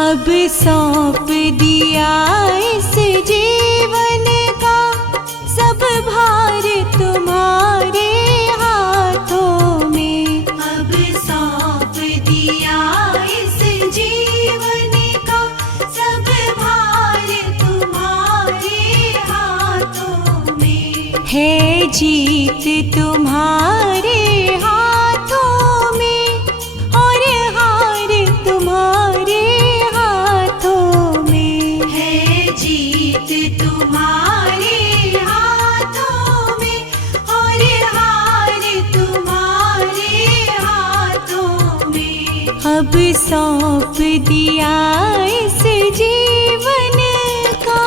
अब सौंप दिया इस जीवन का सब भार तुम्हारे हाथों में। अब सौंप दिया इस जीवन का सब भार तुम्हारे हाथों में। है जीत तुम्हारे हाथों में और हार तुम्हारे तुम्हारे हाथों में और हार तुम्हारे हाथों में। अब सौंप दिया इस जीवन का।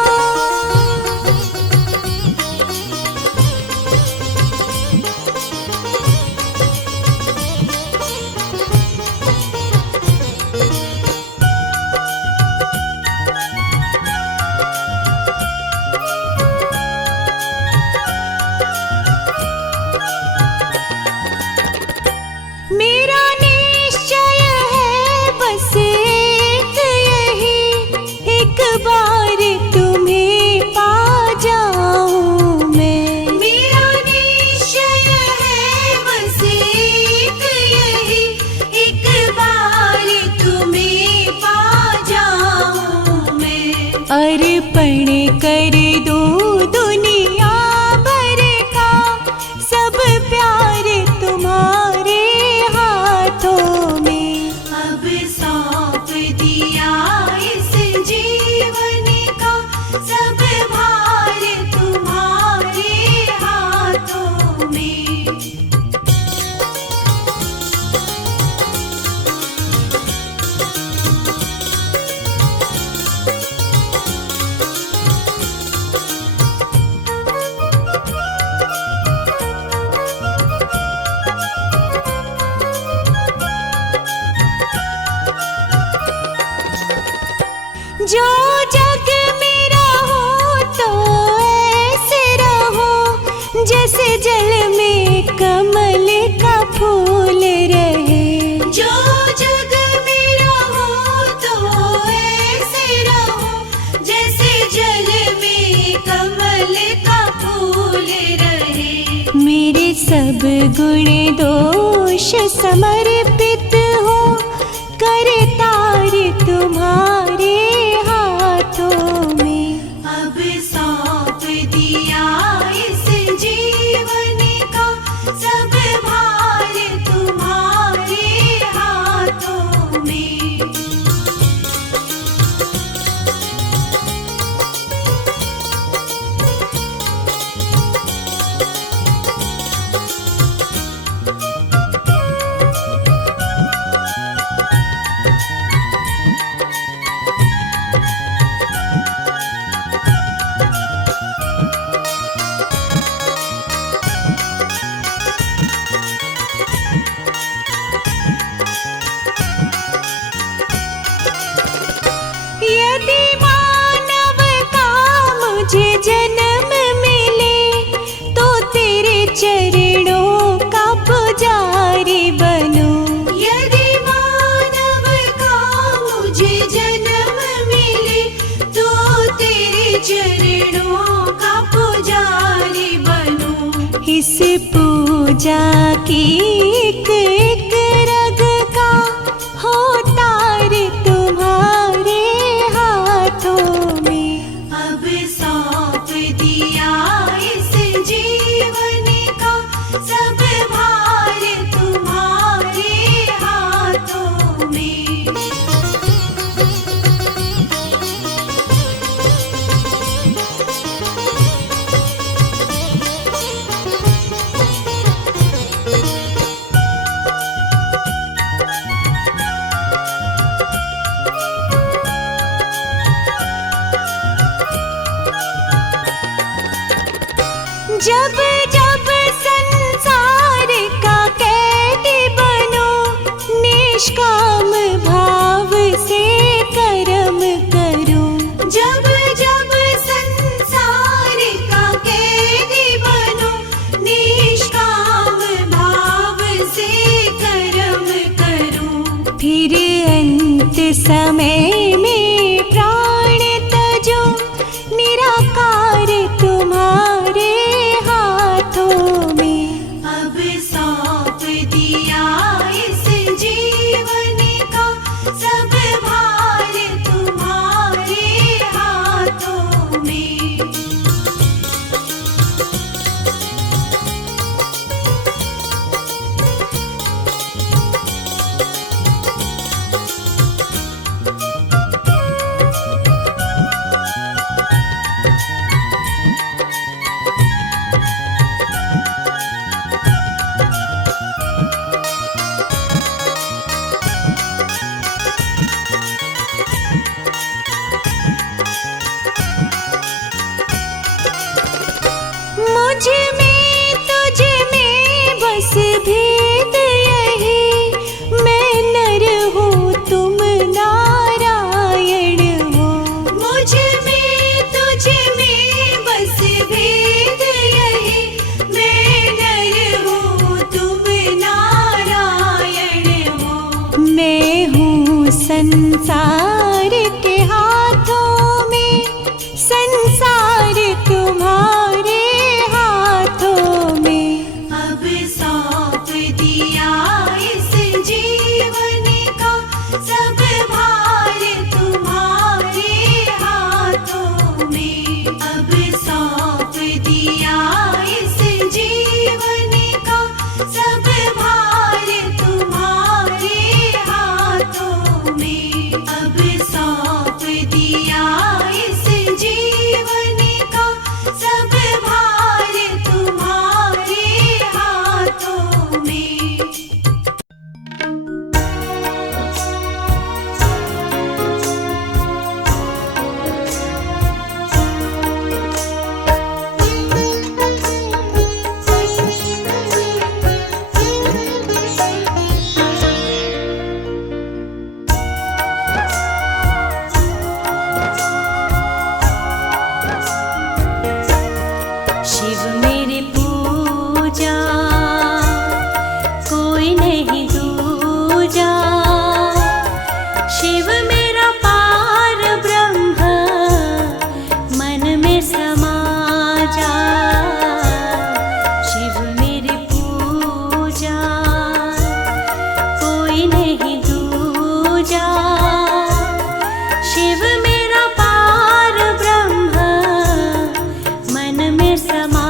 मेरा निश्चय है बस एक यही, एक बार तुम्हें पा जाऊं मैं। मेरा निश्चय है बस एक यही, एक बार तुम्हें पा जाऊं मैं। अर्पण कर दूं दुनिया भर का सब प्यार तुम्हारे हाथों में। अब सौंप दिया इस जीवन का सब भार तुम्हारे हाथों में। जो जग मेरा हो तो ऐसे रहो जैसे जल में कमल का फूल रहे। जो जग मेरा हो तो ऐसे रहो जैसे जल में कमल का फूल रहे। मेरे सब गुण दोष समर्पित हो करतार तुम्हारे हाथों में। अब सौंप दिया इस जीवन का सब भार तुम्हारे हाथों में। यदि मानव का मुझे जन्म मिले तो तेरे चरणों का पुजारी बनूं। यदि मानव का मुझे जन्म मिले तो तेरे चरणों का पुजारी बनूं। इस पूजा की एक एक रग का हो तार तुम्हारे हाथों में। अब सौंप दिया इस जीवन का सब भार तुम्हारे हाथों में। मुझ में बस भेद यही, मैं नर हूँ तुम नारायण हो। मुझ में तुझ में बस भेद यही, मैं नर हूँ तुम नारायण हो। मैं हूँ संसार के हाथों में, संसार तुम्हारे हाथों में। अब सौंप दिया इस जीवन का सब भार तुम्हारे हाथों में। अब सौंप दिया इस जीवन का सब भार तुम्हारे हाथों में। अब सौंप दिया इस जीवन का सब भार तुम्हारे हाथों में। शिव मेरी पूजा कोई नहीं दूजा। शिव मेरा पार ब्रह्म मन में समा जा। शिव मेरी पूजा कोई नहीं दूजा। शिव मेरा पार ब्रह्म मन में समा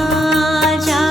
जा।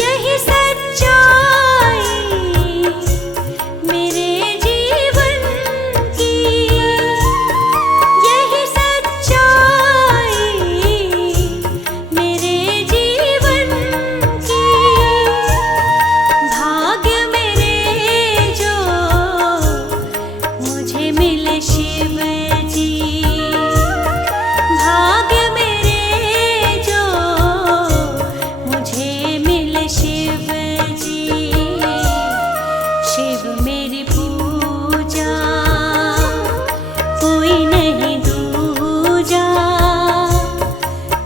यही सच्चाई मेरे जीवन की, यही सच्चाई मेरे जीवन की। भाग्य मेरे जो मुझे मिले शिव जी, भाग्य मेरे जो मुझे मिले शिव जी। शिव मेरी पूजा कोई नहीं दूजा,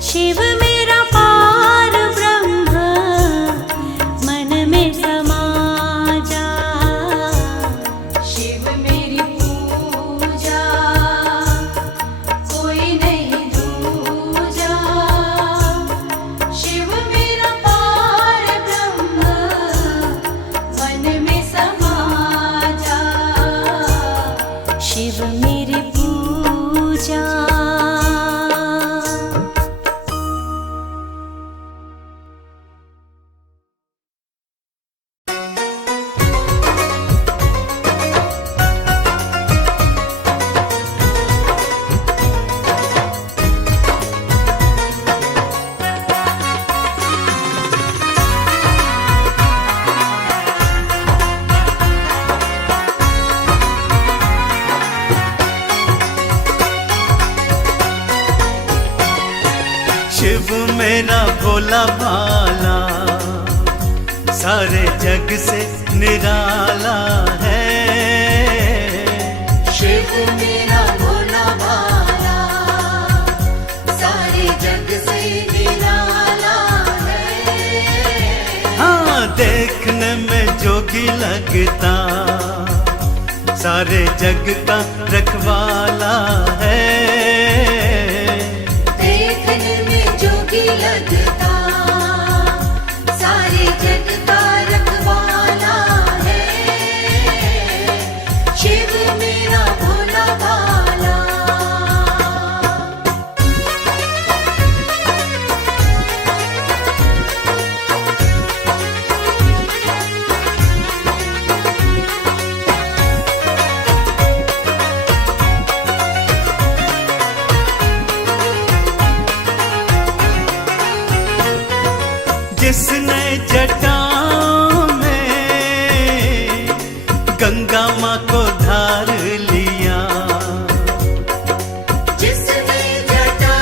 शिव मेरा पार ब्रह्म मन में समा जा। शिव मेरी पूजा कोई नहीं दूजा, शिव मेरा पार ब्रह्म मन में समा जा। शिव मेरी पूजा। शिव मेरा भोला भाला सारे जग से निराला है। शिव मेरा भोला भाला सारे जग से निराला है। हाँ, देखने में जोगी लगता सारे जग का रखवाला है। देखने में जोगी लगता सारे जग का रखवाला है। शिव मेरा भोला भाला। जिसने जटा में गंगा माँ को धार लिया, जिसने जटा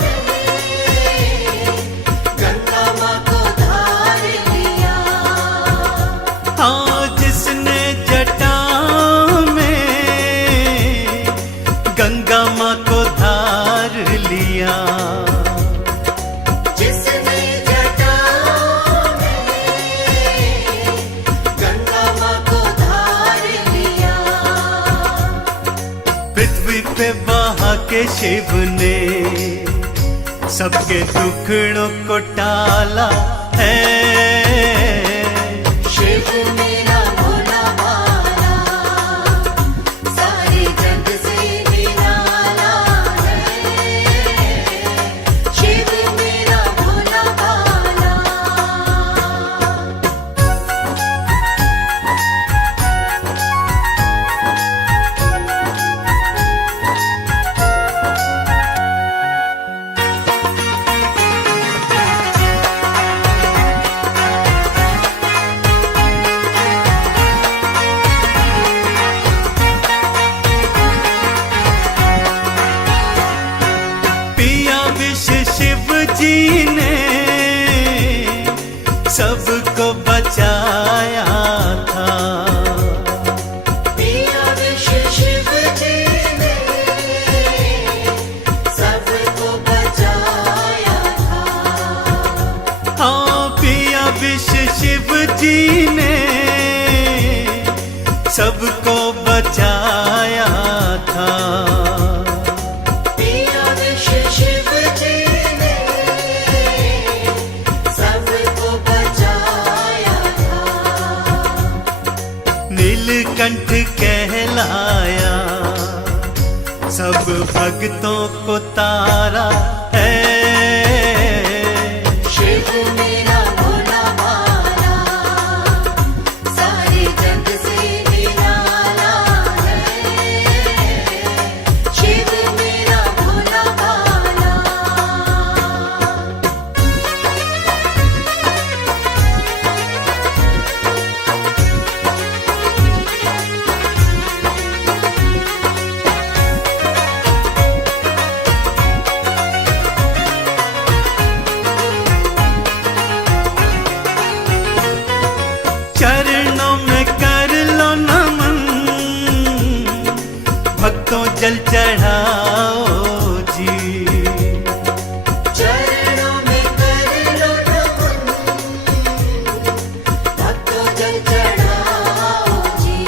में गंगा माँ को धार लिया। हाँ, जिसने जटा में गंगा माँ को धार लिया, जिसने जटा में गंगा माँ को धार लिया। पृथ्वी पे बहा के शिव ने सबके दुखड़ों को टाला है। शिव मेरा भोला भाला सारे जग से निराला है। शिव मेरा भोला भाला। पिया विष शिव जी ने सबको बचाया था। पिया विष शिव जी ने सबको बचाया था। हाँ, पिया विष शिव जी ने सबको बचाया था। पिया विष शिव जी नीलकंठ कहलाया, सब भक्तों को तारा है। शिव मेरा भोला भाला, सारे जग से निराला है। शिव मेरा भोला भाला। चरणों में कर लो नमन, भक्तों जल चढ़ाओ जी। चरणों में कर लो नमन, भक्तों जल चढ़ाओ जी।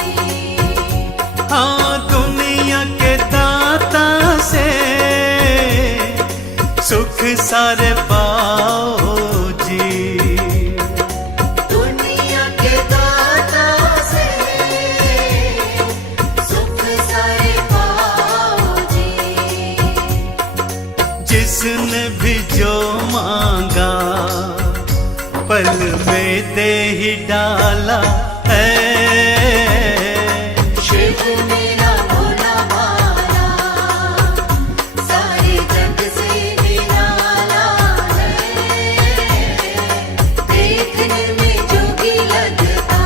हाँ, दुनिया के दाता से सुख सारे पाओ जी। दुनिया के दाता से सुख सारे पाओ जी। जिसने भी जो मांगा पल में दे ही डाला है। शिव मेरा भोला भाला, सारे जग से निराला है। देखने में जोगी लगता,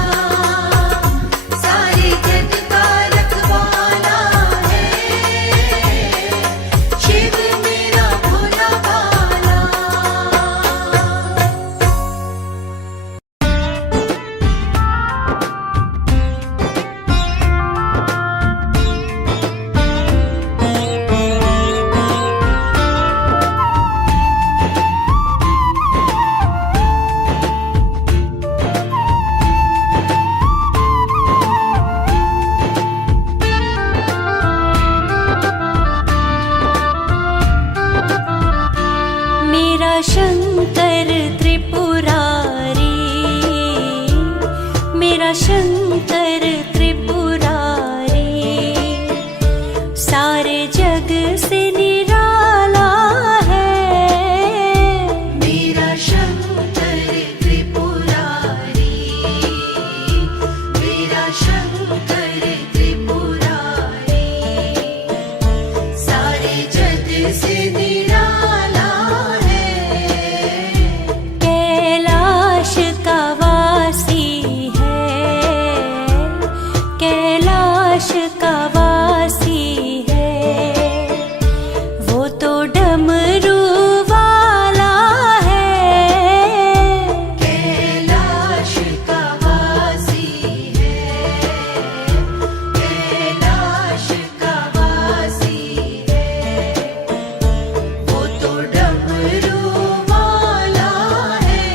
सारे जग का रखवाला है। शिव मेरा भोला भाला। मेरा शंकर त्रिपुरारी, मेरा शंकर त्रिपुरारी, सारे जग से निराला है। मेरा शंकर त्रिपुरारी, मेरा शंकर त्रिपुरारी, सारे जग से निराला है। कैलाश का वासी है, कैलाश का वासी है, वो तो डमरू वाला है। कैलाश का वासी है, कैलाश का वासी है, वो तो डमरू वाला है।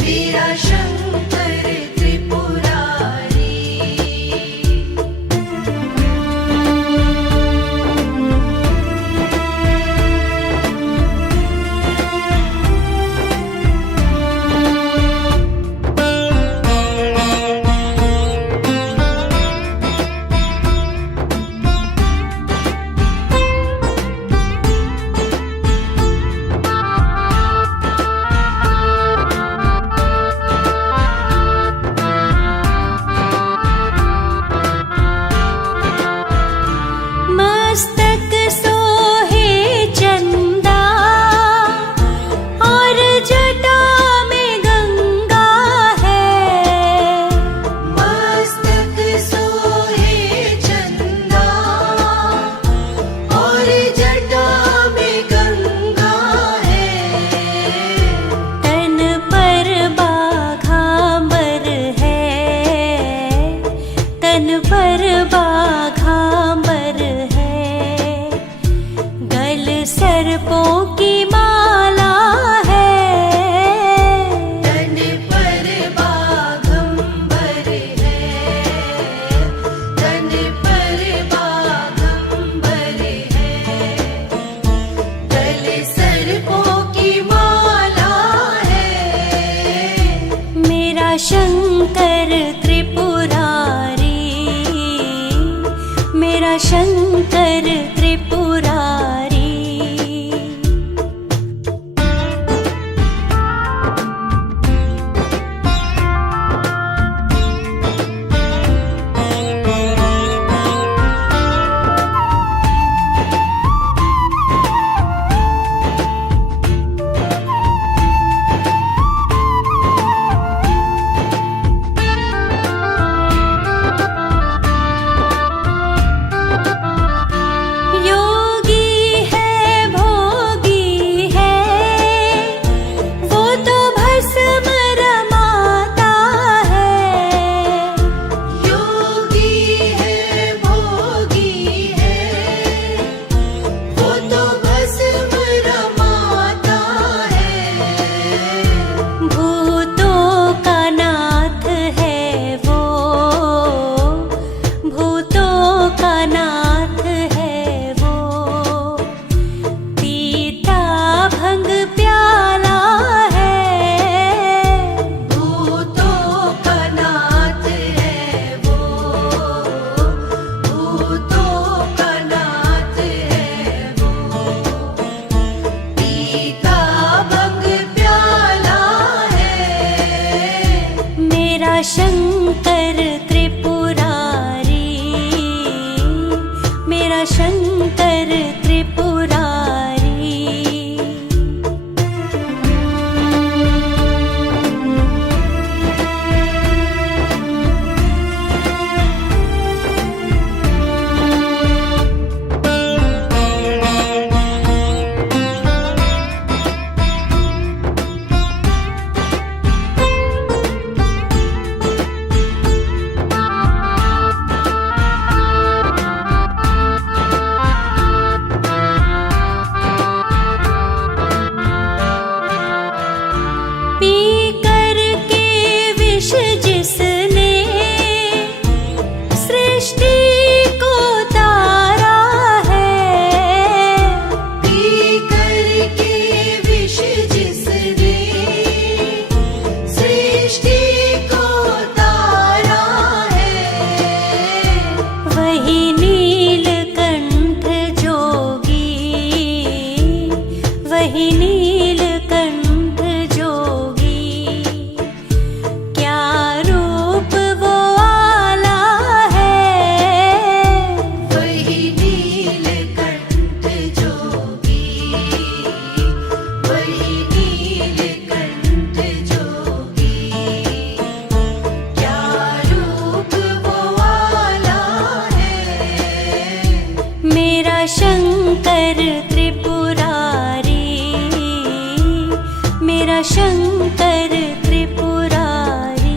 मेरा शंकर त्रिपुरारी। मस्तक सोहे चंदा और जटा में गंगा है। मस्तक सोहे चंदा और जटा में गंगा है। तन पर बाघांबर है, तन पर बाघांबर है, गल सर्पों की माला है। तन पर बाघंबर है, तन पर बाघंबर है, गले सर्पों की माला है। मेरा शंकर त्रिपुरारी, शंकर त्रिपुरारी। शंकर त्रिपुरारी, मेरा शंकर त्रिपुरारी। शंकर त्रिपुरारी, मेरा शंकर त्रिपुरारी।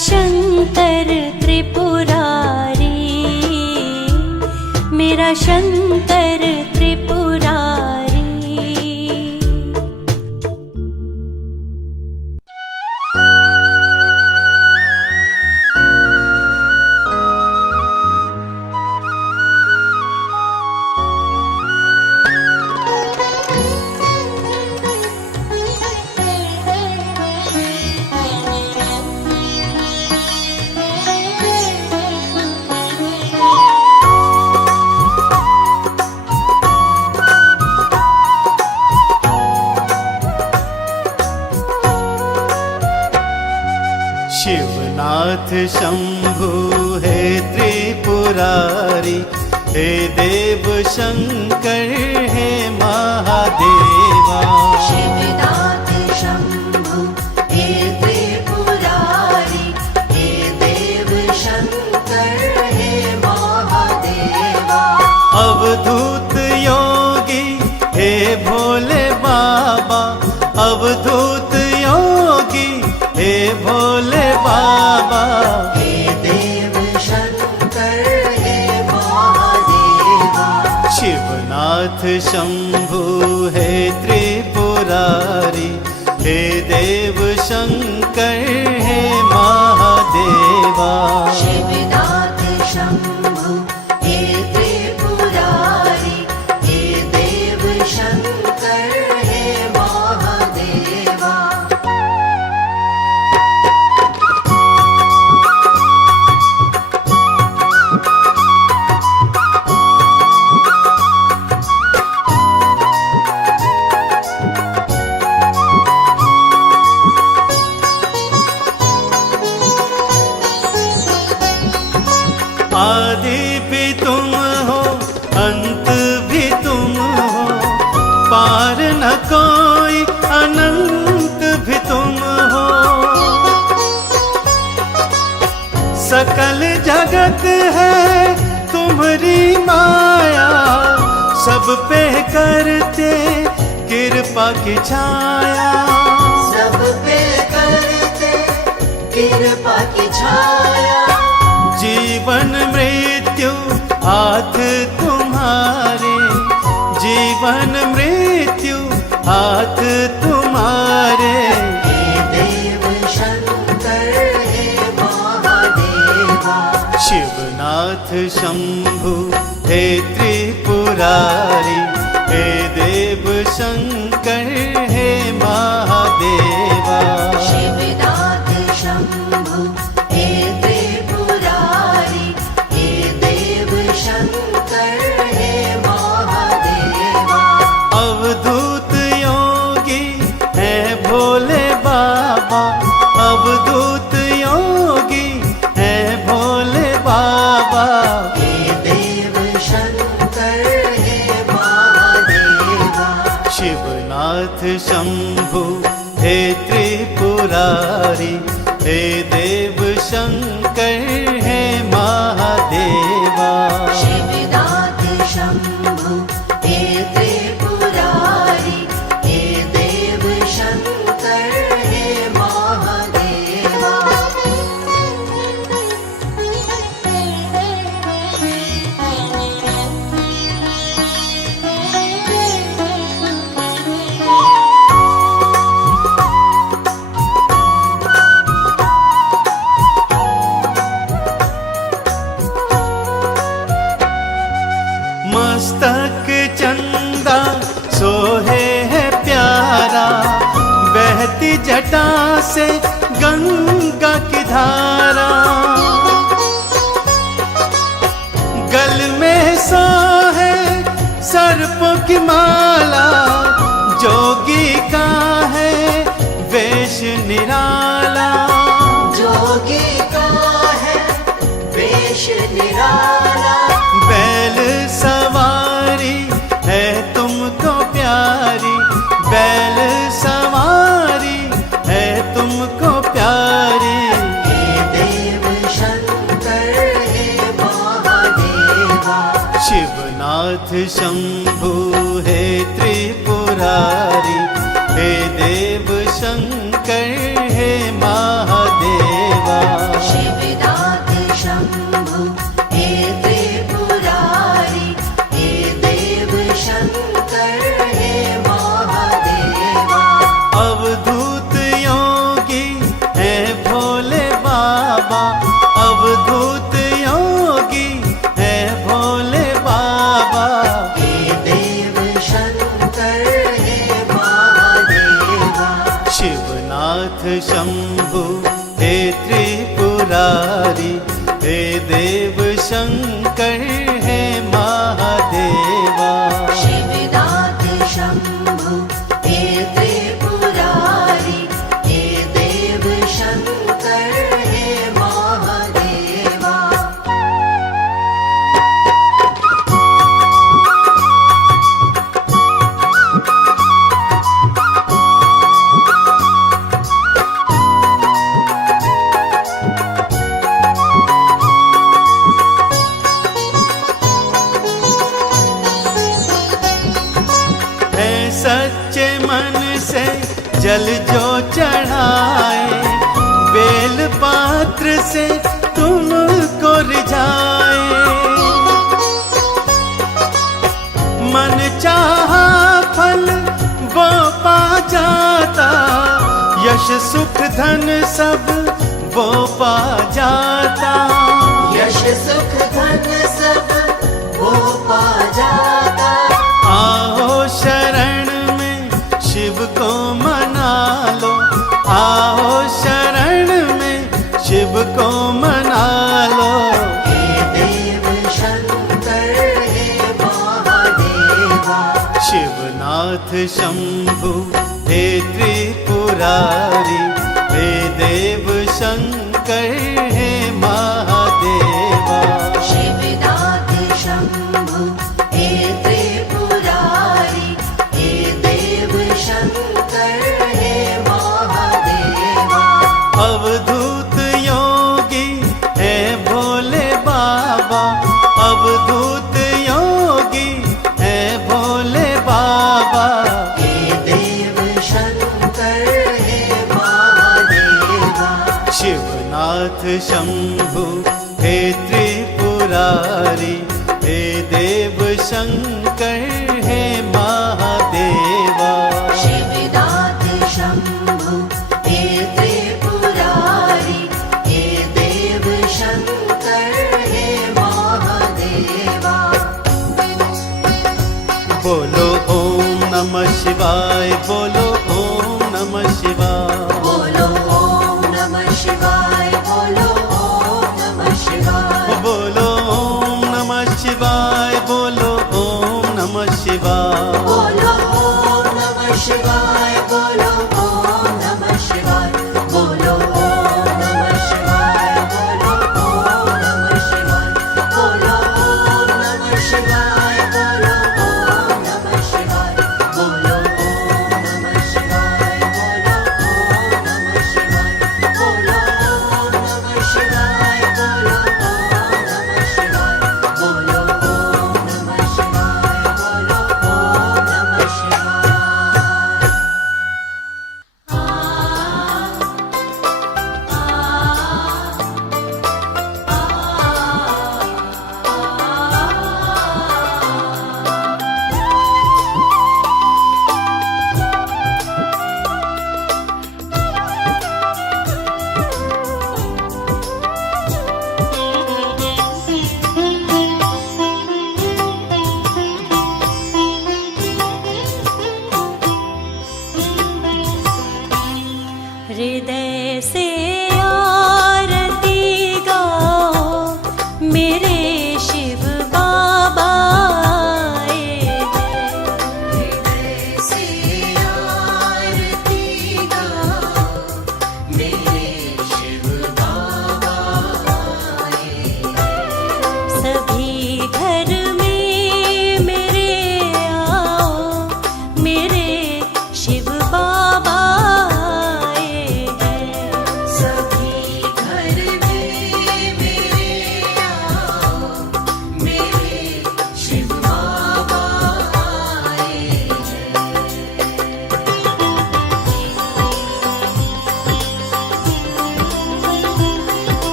शंकर त्रिपुरारी, मेरा शंकर त्रिपुरारी। शिवनाथ शंभु हे त्रिपुरारी, हे देव शंकर हे महादेवा। शिवनाथ शंभु हे त्रिपुरारी, हे देव शंकर हे महादेवा। अवधूत योगी हे भोले बाबा, अवधूत योगी हे भोले बाबा। हे देव शंकर हे महादेवा। शिवनाथ शंभु हे त्रिपुरारी, हे देव शंकर हे महादेवा। शिवनाथ शंभु हे त्रिपुरारी, हे देव शंकर हे महादेवा। आदि भी तुम हो, अंत भी तुम हो, पार न कोई, अनंत भी तुम हो। सकल जगत है तुम्हारी माया, सब पे करते कृपा की छाया। सब पे करते कृपा की छाया। जीवन मृत्यु हाथ तुम्हारे, जीवन मृत्यु हाथ तुम्हारे। हे देव शंकर हे महादेवा। शिवनाथ शंभु हे त्रिपुरारी, हे देव शंकर हे महादेवा। शिवनाथ शंभु हे त्रिपुरारी, हे देव शंकर हे महादेवा। अवधूत योगी है भोले बाबा, अवधूत योगी है भोले बाबा। हे देव शंकर हे महादेवा। शिवनाथ शंभु हे त्रिपुरारी, हे देव शंकर हे महादेवा। शिवनाथ शंभु हे त्रिपुरारी, हे देव शंकर हे महादेवा। मस्तक चंदा सोहे है प्यारा, बहती जटा से गंगा की धारा। गल में सोहे सर्पों की माला, जोगी का है वेश निराला। जोगी का है वेश निराला। बैल सवारी है तुमको प्यारी, बैल सवारी है तुमको प्यारी। हे देव शंकर हे महादेवा। शिवनाथ शंभु हे त्रिपुरारी, हे देव शंकर हे महादेवा। शिवनाथ शंभु हे त्रिपुरारी, हे देव शंकर हे महादेवा। अवधूत योगी है भोले बाबा, अवधूत योगी है भोले बाबा। हे देव शंकर हे महादेवा। शिवनाथ शंभु हे त्रिपुरारी, हे देव शंकर हे महादेवा। शिवनाथ शंभु हे त्रिपुरारी, हे देव शंकर हे महादेवा। जल जो चढ़ाए, बेल पात्र से तुमको रिझाए। मन चाहा फल वो पा जाता, यश सुख धन सब वो पा जाता। यश सुख धन सब वो पा जाता। आओ शरण में शिव को मना लो, आओ शरण में शिव को मना लो। हे देव शंकर हे महादेवा, शिवनाथ शंभु हे त्रिपुरारी, हे देव शंकर हे महादेवा। शिवनाथ शंभु हे त्रिपुरारी, हे देव शंकर हे महादेवा। अवधूत योगी है भोले बाबा, अवधूत योगी है भोले बाबा। हे देव शंकर हे महादेवा, शिवनाथ शंभु हे त्रिपुरारी, हे देव शंकर हे महादेवा। शिवनाथ शंभु हे त्रिपुरारी, हे देव शंकर हे महादेवा। बोलो ओम नमः शिवाय, बोलो ओम नमः शिवाय। बोलो ओम नमः शिवाय, बोलो ओम नमः शिवाय। बोलो ओम नमः शिवाय, बोलो ओम नमः शिवाय। बोलो ओम नमः शिवाय, बोलो ओम नमः शिवाय। बोलो ओम नमः शिवाय, बोलो ओम नमः शिवाय। बोलो ओम नमः शिवाय, बोलो ओम नमः शिवाय। बोलो ओम नमः शिवाय, बोलो ओम नमः शिवाय। बोलो ओम नमः शिवाय, बोलो ओम नमः शिवाय। बोलो ओम नमः शिवाय, बोलो ओम नमः शिवाय। हृदय से आरती गाओ, मेरे शिव बाबा आए हैं। हृदय से आरती गाओ, मेरे शिव बाबा आए हैं। सभी घर में मेरे आओ, मेरे शिव बाबा आए हैं। सभी घर में मेरे आओ,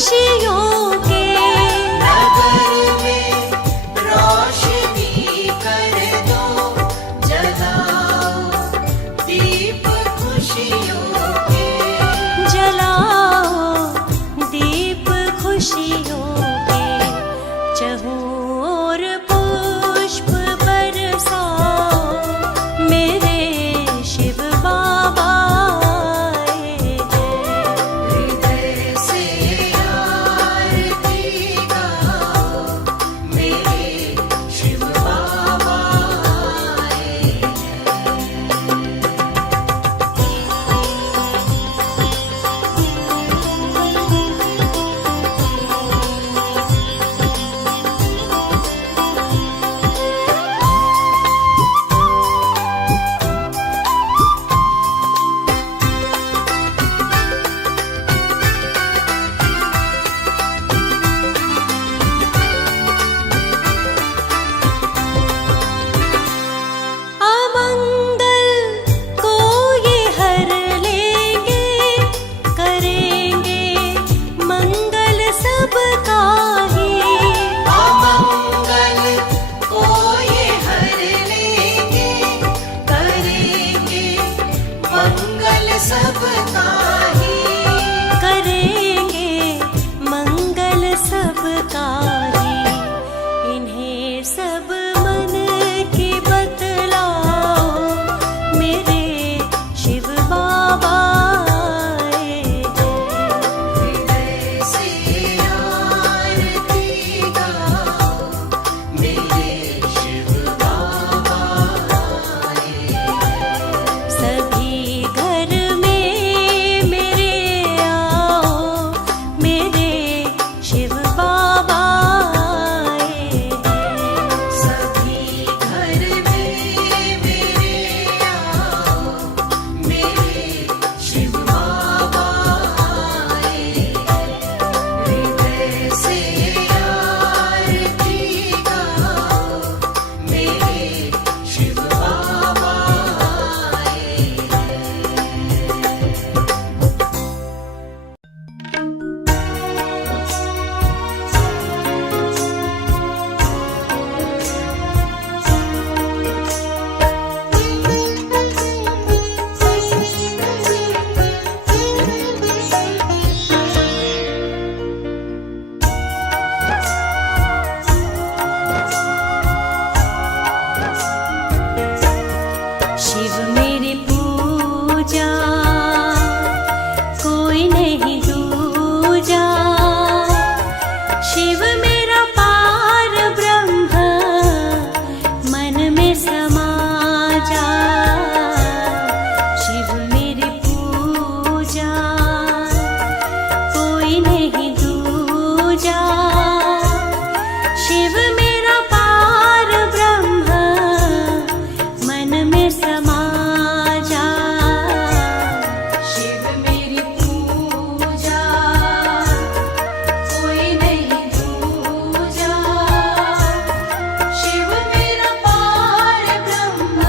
खुशियों के नगर में रोशनी कर दो, जलाओ दीप खुशियों के। जलाओ दीप खुशियों के चहुओर पुष्प बरसाओ मेरे शिव बाबा आए हैं। हृदय से आरती गाओ, मेरे शिव बाबा आए हैं। अमंगल को ये हर लेंगे, करेंगे मंगल सबका ही। अमंगल को ये हर लेंगे, करेंगे मंगल सबका ही। करेंगे मंगल सबका ही। इन्हें सब मन की बतलाओ मेरे शिव बाबा आए हैं। हृदय से आरती गाओ, मेरे शिव बाबा आए हैं। सभी घर में मेरे आओ मेरे शिव बाबा आए हैं। सभी घर में मेरे आओ, मेरे शिव बाबा आए हैं। हृदय से आरती गाओ, मेरे शिव बाबा आए हैं। शिव मेरी पूजा कोई नहीं दूजा। शिव मेरा पार ब्रह्म मन में समा जा। शिव मेरी पूजा कोई नहीं दूजा। शिव मेरा पार ब्रह्म मन में समा जा। शिव मेरी पूजा कोई नहीं दूजा। शिव मेरा पार ब्रह्म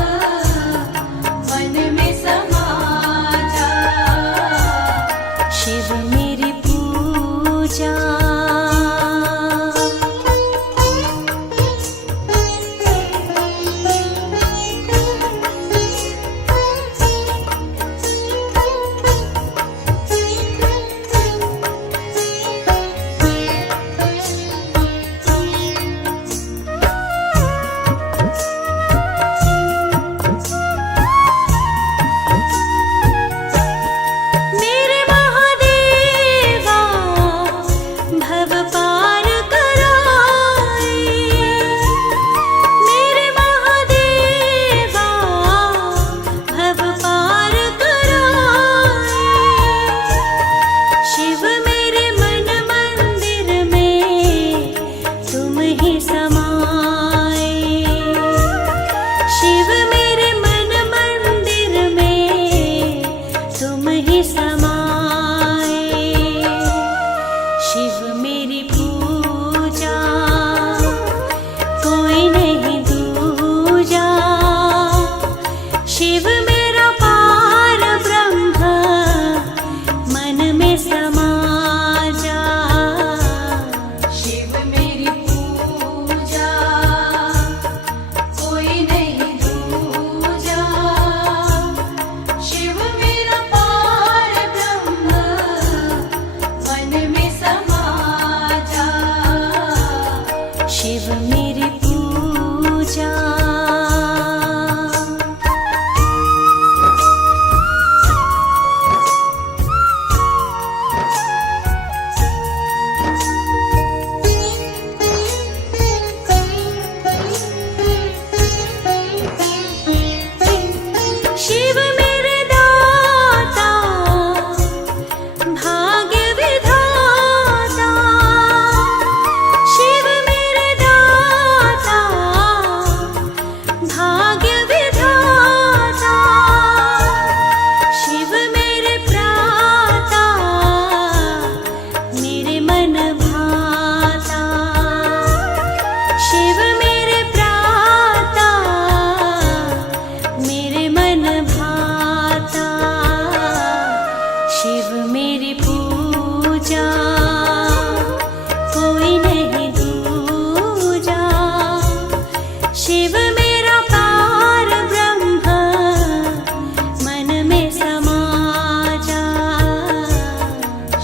मन में समा जा। शिव मेरी पूजा मेरे महादेवा भव पार कराए। मेरे महादेवा भव पार कराए। शिव मेरे मन मंदिर में तुम ही समाए। शिव मेरे मन मंदिर में तुम ही समाए। शिव मेरी पूजा कोई नहीं दूजा। शिव मेरा पार ब्रह्म मन में समा जा। मेरी पूजा कोई नहीं दूजा। शिव मेरा पार ब्रह्म मन में समा जा।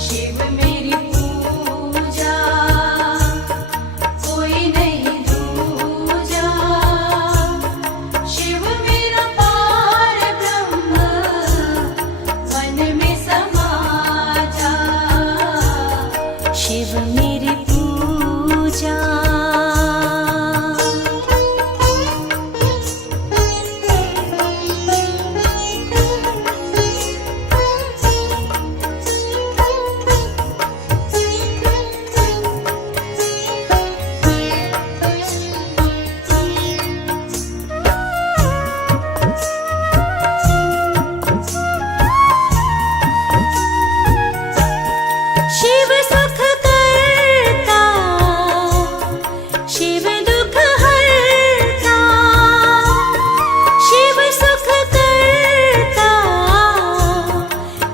शिव मेरी पूजा कोई नहीं दूजा। शिव मेरा पार ब्रह्म मन में समा जा। शिव मेरी पूजा शिव सुख करता, शिव दुख हरता। शिव सुख करता,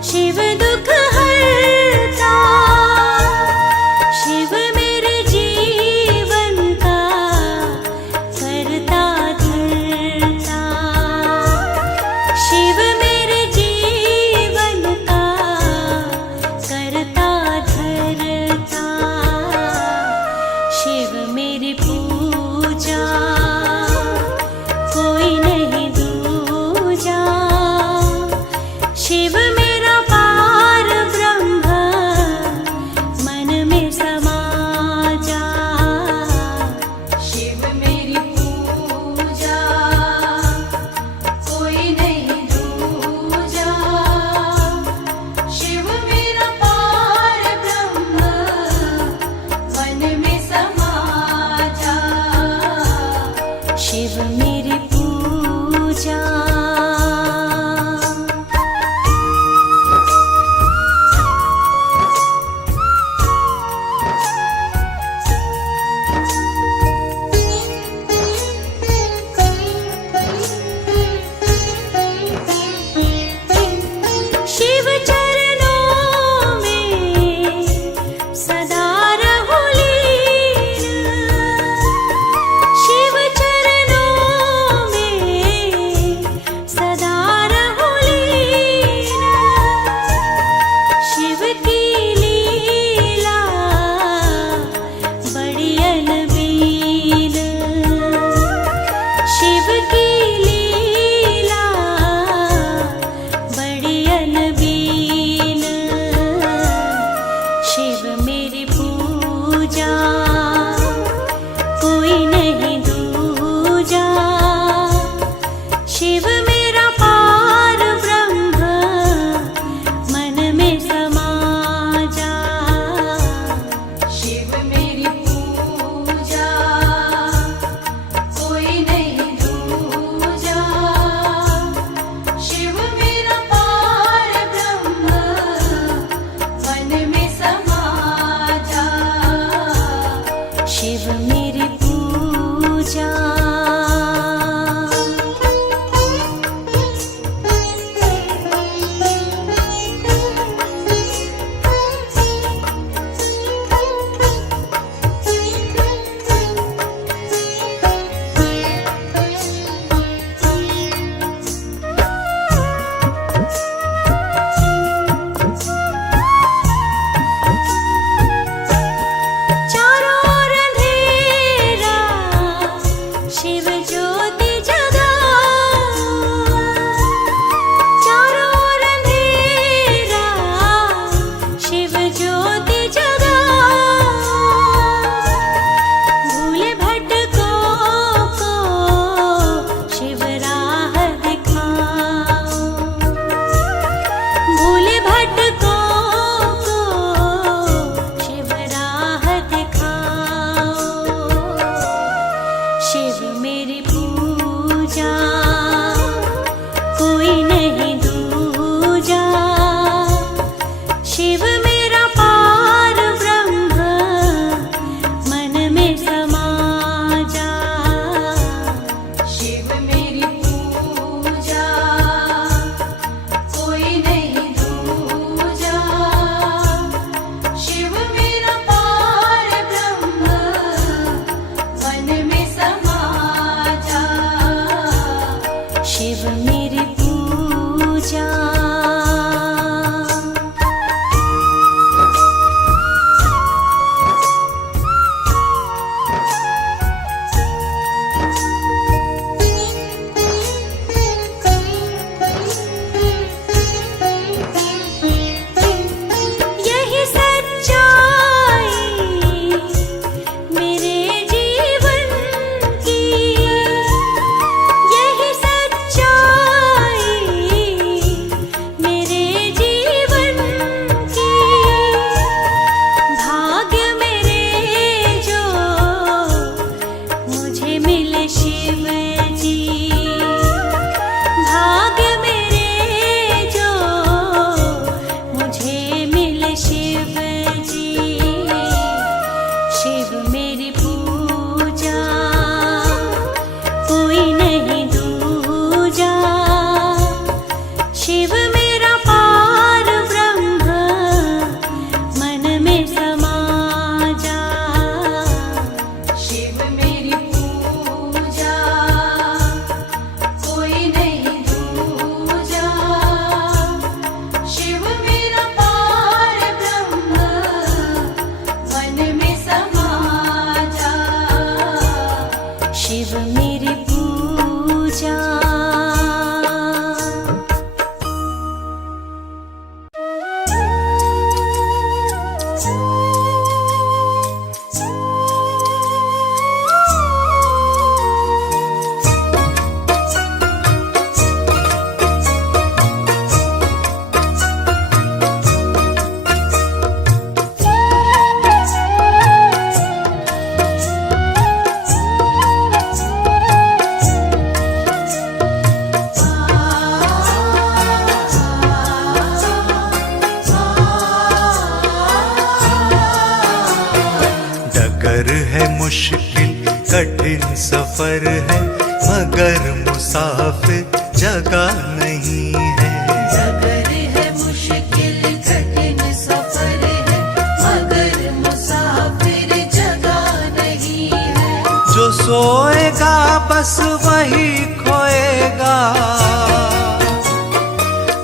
शिव दुख हरता। शिव मेरे जीवन का करता धरता। शिव मेरे जीवन का करता धरता। शिव मेरी पूजा कोई नहीं दूजा। शिव मेरा पार ब्रह्म मन में समा जा। शिव मेरी पूजा कोई नहीं दूजा। शिव मेरा पार ब्रह्म मन में समा जा। शिव मेरी पूजा शिव चरणों में सदा रहूं लीन। शिव चरणों में सदा रहूं लीन। शिव की लीला बड़ी अनबीन। शिव की लीला बड़ी अनबीन। शिव मेरी पूजा कोई नहीं दूजा। शिव मेरा पार ब्रह्म मन में समा जा। शिव मेरी पूजा कोई नहीं दूजा। शिव मेरा पार ब्रह्म मन में समा जा। शिव मेरी पूजा चारों ओर अंधेरा, शिव ज्योति जगाओ। चारों ओर अंधेरा, शिव ज्योति जगाओ। भूले भटकों को शिव राह दिखाओ। भूले भटकों को शिव राह दिखाओ। शिव मेरी पूजा कोई नहीं दूजा। शिव मेरा पार ब्रह्म मन में समा जा। शिव मेरी पूजा कोई नहीं दूजा। डगर है मुश्किल कठिन सफर है, मगर मुसाफिर जगह नहीं है। डगर है मुश्किल कठिन सफर है, मगर मुसाफिर जगह नहीं है। जो सोएगा बस वही खोएगा,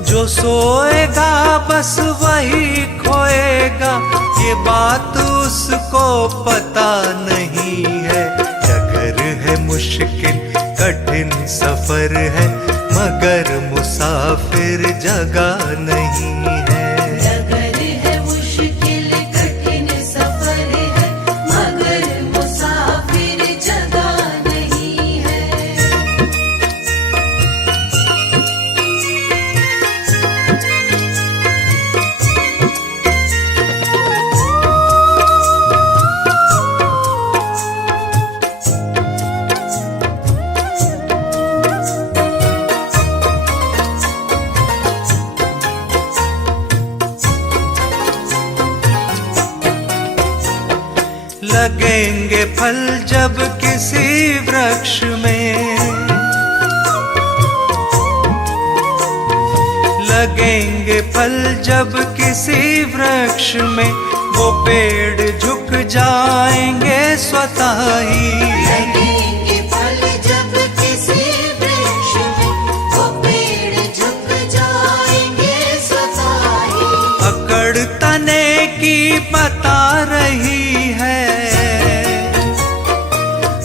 जो सोएगा बस वही खोएगा, ये बात उसको पता नहीं है। डगर है मुश्किल कठिन सफर है, मगर मुसाफिर जगह नहीं है। डगर है मुश्किल कठिन सफर है, मगर मुसाफिर जगह नहीं है। लगेंगे फल जब किसी वृक्ष में, लगेंगे फल जब किसी वृक्ष में, वो पेड़ झुक जाएंगे स्वतः ही। लगेंगे फल जब किसी वृक्ष में, वो पेड़ झुक जाएंगे स्वतः ही। अकड़ तने की बता रही है,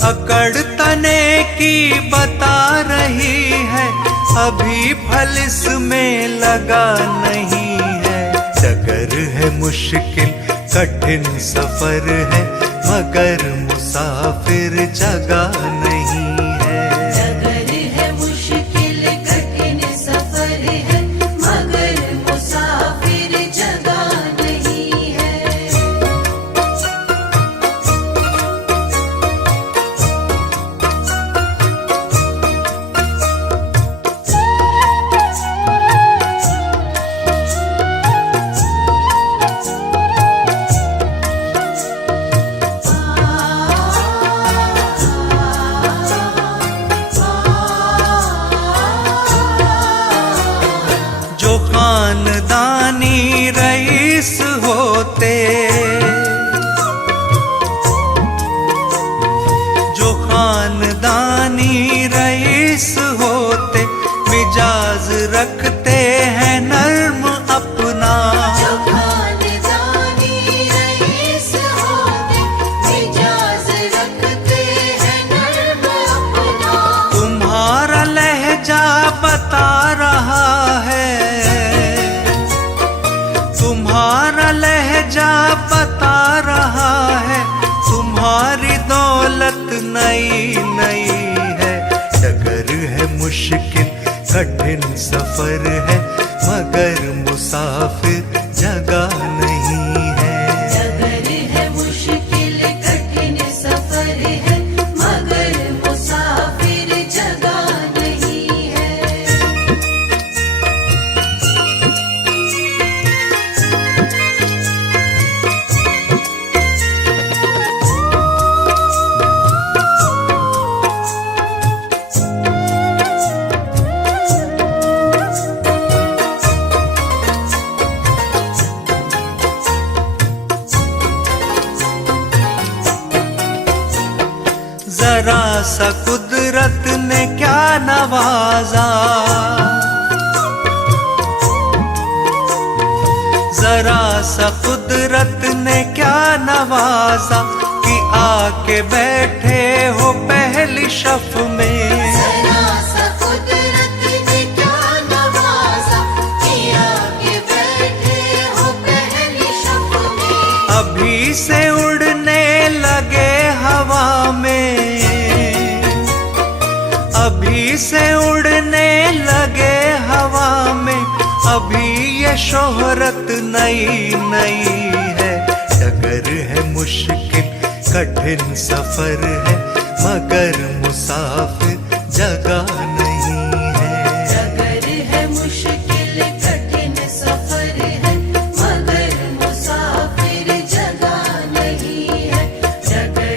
अकड़ तने की बता रही है, अभी फल इसमें लगा नहीं है। डगर है मुश्किल कठिन सफर है, मगर मुसाफिर जगह नहीं है। डगर है मुश्किल कठिन सफर है, मगर मुसाफिर जगह नहीं है। जो खानदानी रईस होते, जो खानदानी रईस होते, मिजाज रखते हैं नर्म अपना। जो खानदानी रईस होते, मिजाज रखते हैं नर्म अपना। तुम्हारा लहजा बता रहा है, तुम्हारा लहजा बता रहा है, तुम्हारी दौलत नई नई है। डगर है मुश्किल कठिन सफर है, मगर मुसाफिर जगह नहीं है। डगर है मुश्किल कठिन सफर है, मगर मुसाफिर जगह नहीं है। जरा सा कुदरत ने क्या नवाजा, जरा सा कुदरत ने क्या नवाजा, कि आके बैठे हो पहली शफ में। जरा सा कुदरत ने क्या नवाजा, कि आके बैठे हो पहली शफ में। अभी से उड़ने लगे हवा में, अभी से उड़ने लगे हवा में, अभी ये शोहरत नई नई है। डगर है मुश्किल कठिन सफर है, मगर मुसाफिर जगह नहीं है। डगर है मुश्किल कठिन सफर है, मगर मुसाफिर जगह नहीं है। डगर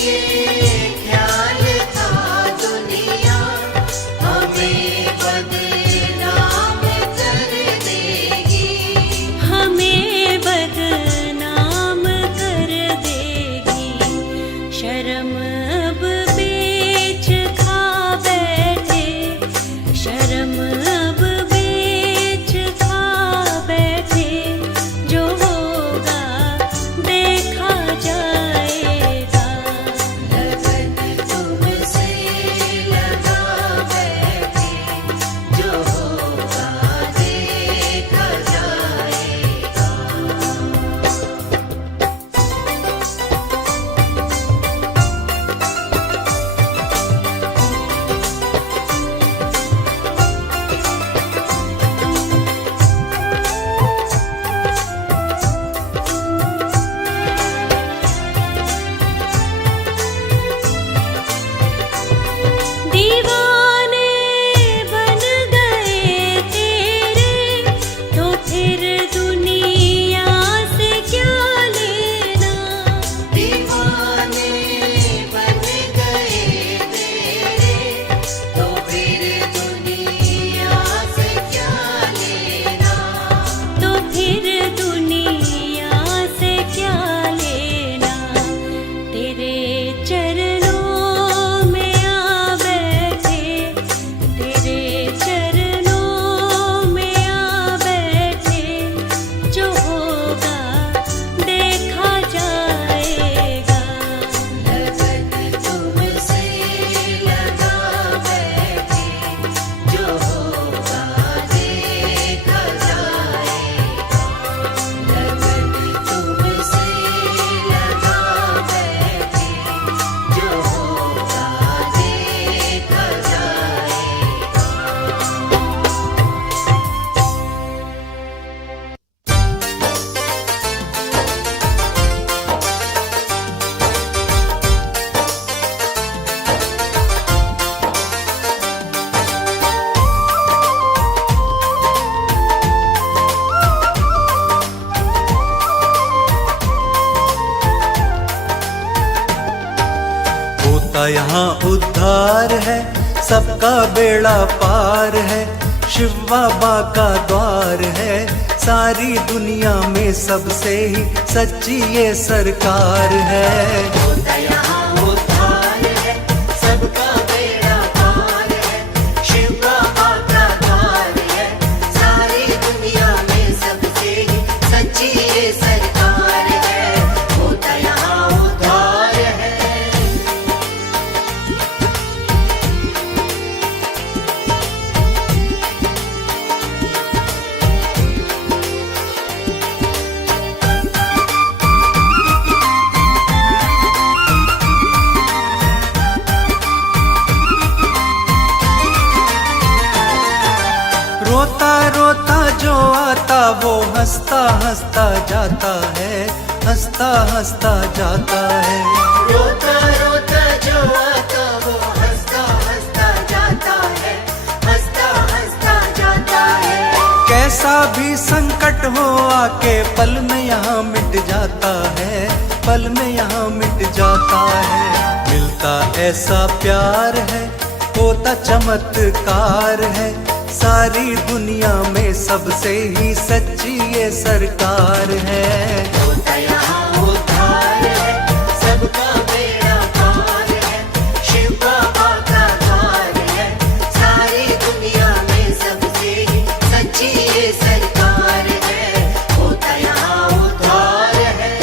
ये ख्याल था दुनिया हमें बदनाम कर देगी, हमें बदनाम कर देगी। शर्म अब बेच खा बैठे, शर्म अब बेच खा बैठे। जो होगा देखा जाएगा, लगन तुमसे लगा बैठे, जो होगा देखा जाएगा। दीवाने बन गए तेरे, तो फिर दुनिया से क्या लेना। दीवाने बन गए तेरे, तो फिर दुनिया से क्या लेना, तो फिर दुनिया से क्या लेना। तेरे चरणों में आ बैठे, तेरे चरणों में आ बैठे। जो होगा देखा जाएगा, लगन तुमसे लगा बैठे, जो होगा देखा जाएगा। लगन तुमसे लगा बैठे, जो होगा देखा जाएगा। होता यहाँ उद्धार है, सबका बेड़ा पार है। शिव बाबा का द्वार है, सारी दुनिया में सबसे ही सच्ची ये सरकार है। होता यहाँ उद्धार है, सबका बेड़ा पार है। शिव बाबा का द्वार है, सारी दुनिया में सबसे ही सच्ची ये सरकार है। होता यहाँ उद्धार है। रोता रोता जो आता वो हंसता हंसता जाता है, हंसता हंसता जाता है। रोता रोता जो आता वो हंसता हंसता जाता है, हंसता हंसता जाता है। कैसा भी संकट हो आके पल में यहाँ मिट जाता है, पल में यहाँ मिट जाता है। मिलता ऐसा प्यार है, होता चमत्कार है। सारी दुनिया में सबसे ही सच्ची ये सरकार है। होता यहाँ उद्धार है, सबका बेड़ा पार है। शिव बाबा का द्वार है, सारी दुनिया में सबसे ही सच्ची ये सरकार है। होता यहाँ उद्धार है।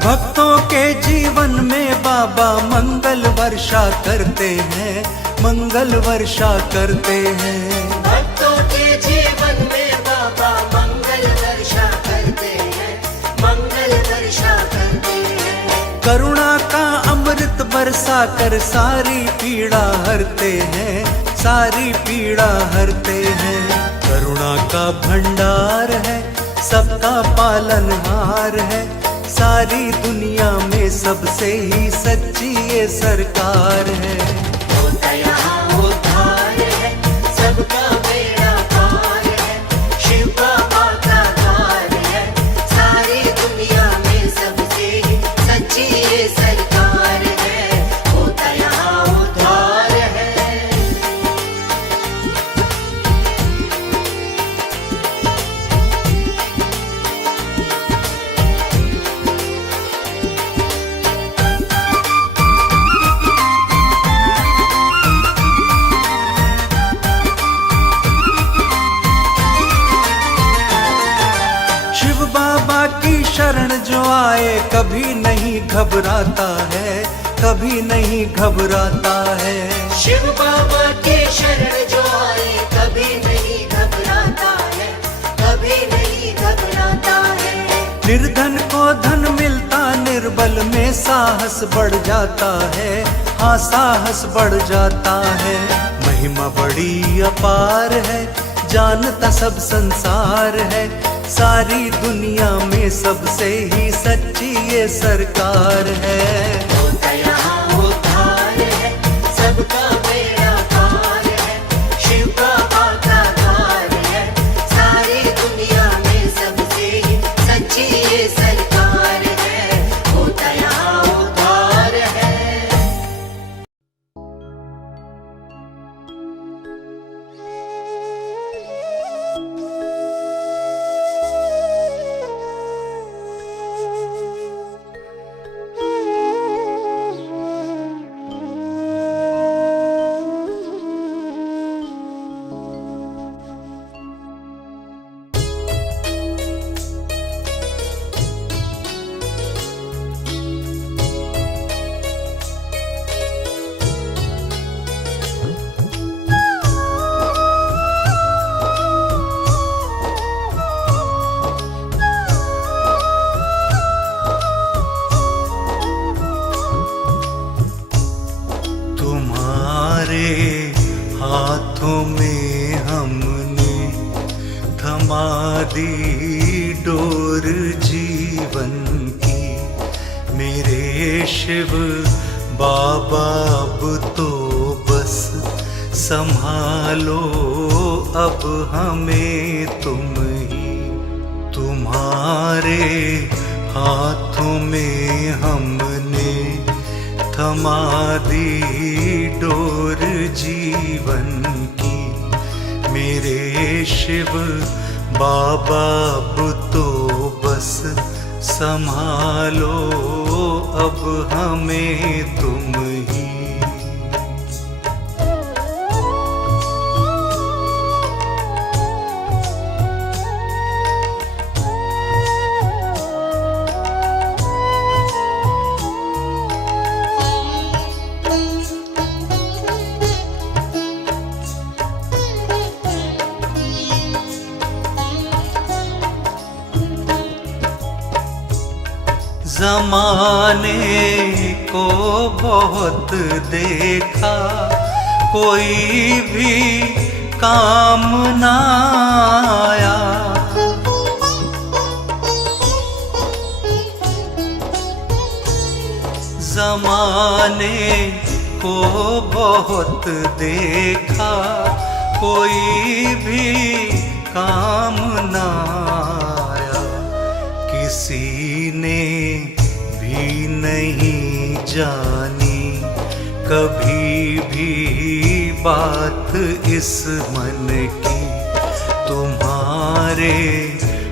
भक्तों के जीवन में बाबा मंगल वर्षा करते हैं, मंगल वर्षा करते हैं। भक्तों के जीवन में बाबा मंगल वर्षा करते हैं, मंगल वर्षा करते हैं। करुणा का अमृत बरसा कर सारी पीड़ा हरते हैं, सारी पीड़ा हरते हैं। करुणा का भंडार है, सबका पालनहार है। सारी दुनिया में सबसे ही सच्ची ये सरकार है। होता यहाँ उद्धार है, सबका बेड़ा पार है, शिव बाबा का द्वार है। सारी दुनिया में सबसे ही सच्ची ये सरकार है। होता यहाँ उद्धार है। शिव बाबा की शरण जो आए कभी नहीं घबराता है, कभी नहीं घबराता है। शिव बाबा के शरण जो आए कभी नहीं घबराता है, कभी नहीं घबराता है। निर्धन को धन मिलता, निर्बल में साहस बढ़ जाता है, हाँ साहस बढ़ जाता है। महिमा बड़ी अपार है, जानता सब संसार है। सारी दुनिया में सबसे ही सच्ची ये सरकार है। होता यहाँ उद्धार है, सबका बेड़ा पार है, शिव बाबा का द्वार है। सारी दुनिया में सबसे ही सच्ची ये सरकार है। होता यहाँ उद्धार है। तुम्हारे हाथों में हमने थमा दी डोर जीवन की। मेरे शिव बाबा अब तो बस संभालो अब हमें तुम ही। तुम्हारे हाथों में हमने थमा दी डोर जीवन की। मेरे शिव बाबा अब तो बस संभालो अब हमें तुम ही। जमाने को बहुत देखा, कोई भी काम ना आया। जमाने को बहुत देखा, कोई भी काम ना आया। किसी ने भी नहीं जानी कभी भी बात इस मन की। तुम्हारे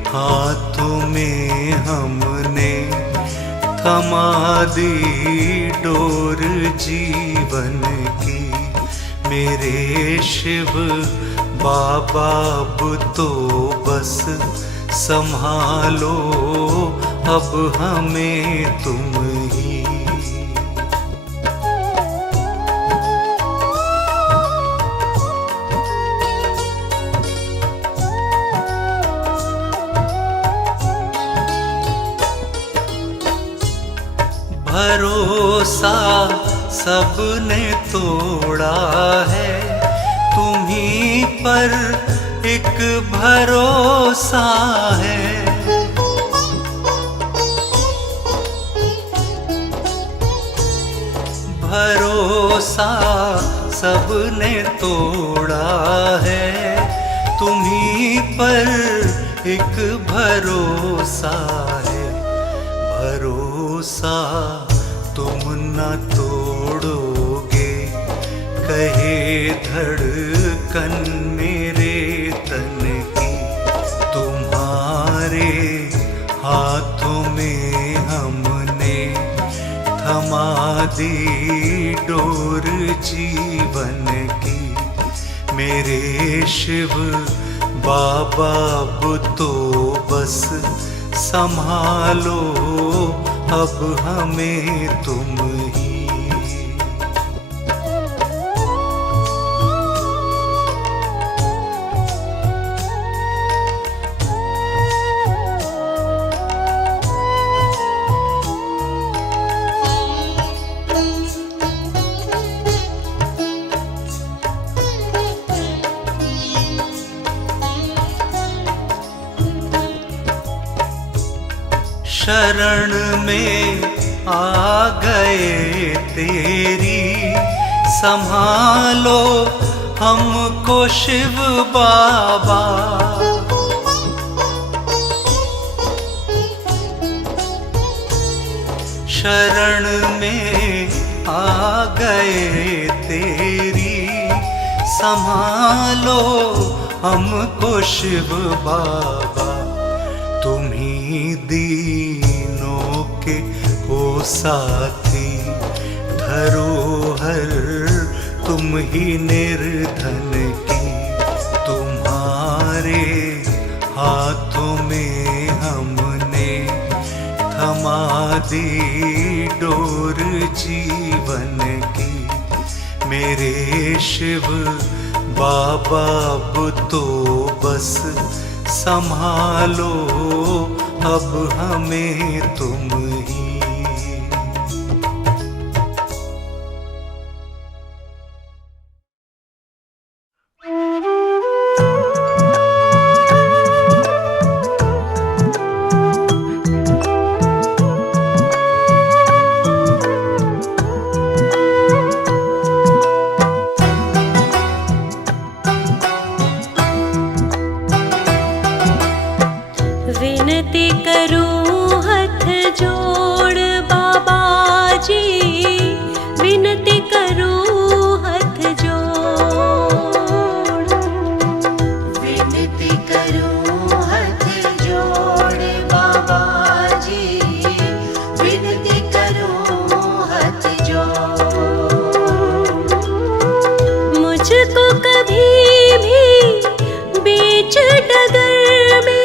हाथों में हमने थमा दी डोर जीवन की। मेरे शिव बाबा अब तो बस संभालो अब हमें तुम ही। भरोसा सबने तोड़ा है, तुम्हीं पर एक भरोसा है। सबने तोड़ा है, तुम्हीं पर एक भरोसा है, भरोसा तुम न तोड़ोगे। कहे धड़कन मेरे तन की, तुम्हारे हाथों में हमने थमा दी डोर जीवन की। मेरे शिव बाबा अब तो बस संभालो अब हमें तुम ही। शरण में आ गए तेरी, संभालो हमको शिव बाबा। शरण में आ गए तेरी, संभालो हमको शिव बाबा। तुम्हीं दीनों के हो साथी, धरोहर तुम ही निर्धन की। तुम्हारे हाथों में हमने थमा दी डोर जीवन की। मेरे शिव बाबा अब तो बस संभालो अब हमें तुम ही। विनती करूं हाथ जोड़ बाबा जी, विनती करूं हाथ जोड़। विनती करूं हाथ जोड़ बाबा जी, विनती करूं हाथ जोड़। मुझको कभी भी बीच डगर में,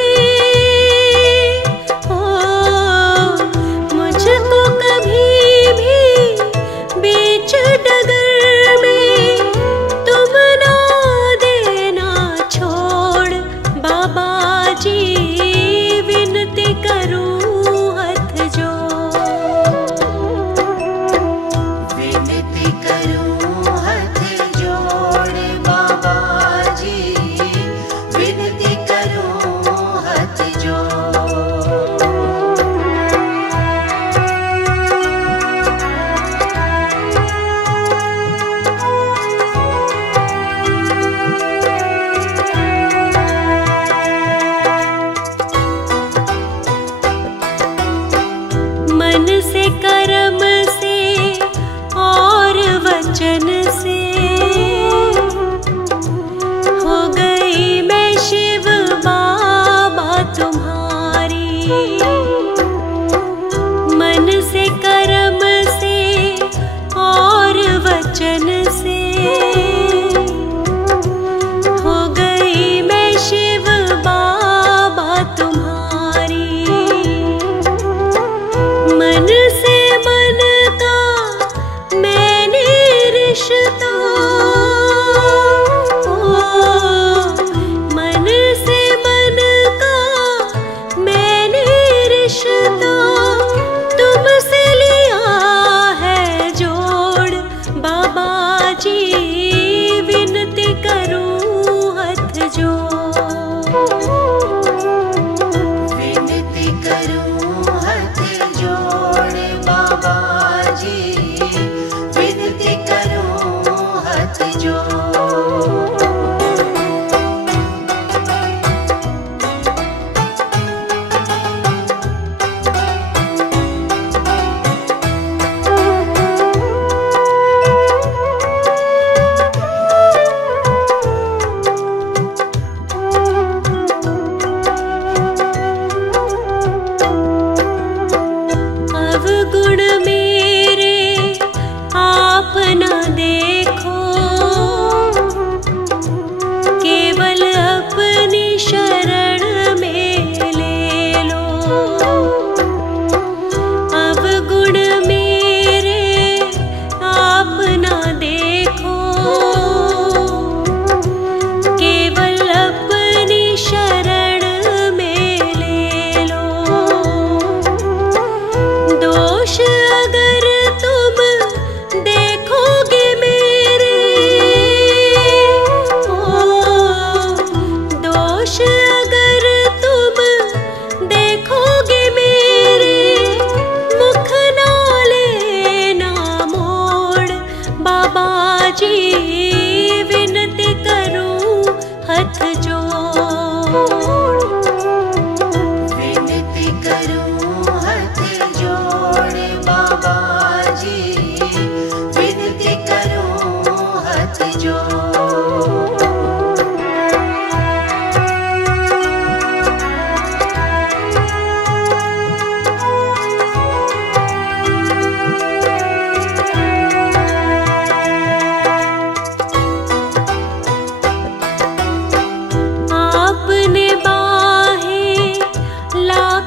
मुझको कभी भी बीच डगर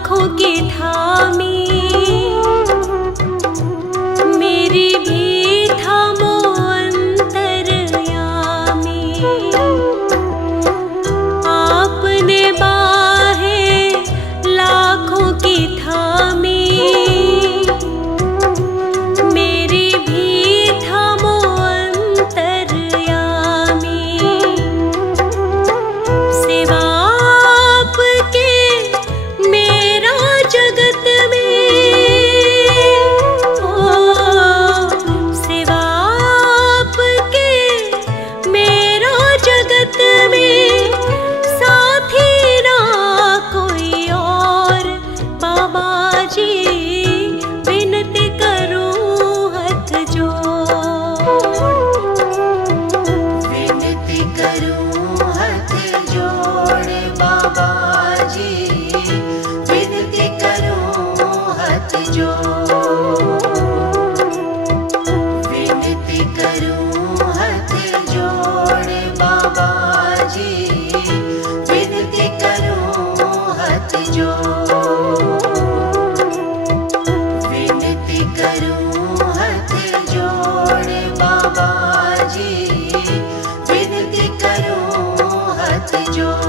लाखों के थामी, मेरी भी थामो अंतरयामी। आपने बाहें लाखों की थामी, मेरी भी थामो अंतरयामी। सिवा आपके मेरा जगत में, ओ सिवा आपके मेरा जगत में, साथी ना कोई और। बाबा जी विनती करूं हाथ जोड़, विनती करूं हाथ जोड़ बाबा जी, विनती करूं हाथ जोड़, विनती करूं हाथ जोड़ बाबा जी, विनती करूं हाथ जोड़, विनती करूं हाथ जोड़ बाबा जी, विनती करूं हाथ जोड़।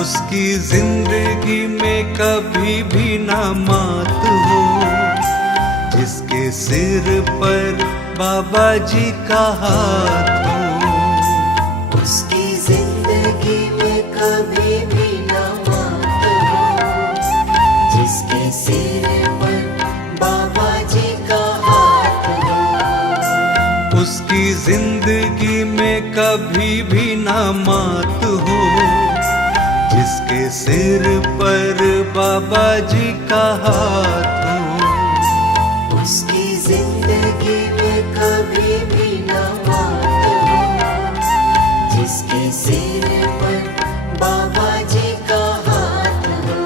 उसकी जिंदगी में कभी भी ना मात हो, जिसके सिर पर बाबा जी का हाथ हो। उसकी जिंदगी में कभी भी ना मात हो, जिसके सिर पर बाबा जी का हाथ हो। उसकी जिंदगी में कभी भी ना मात हो, जिसके सिर पर बाबा जी का हाथ हो। उसकी जिंदगी में कभी भी ना मात हो, जिसके सिर पर बाबा जी का हाथ हो।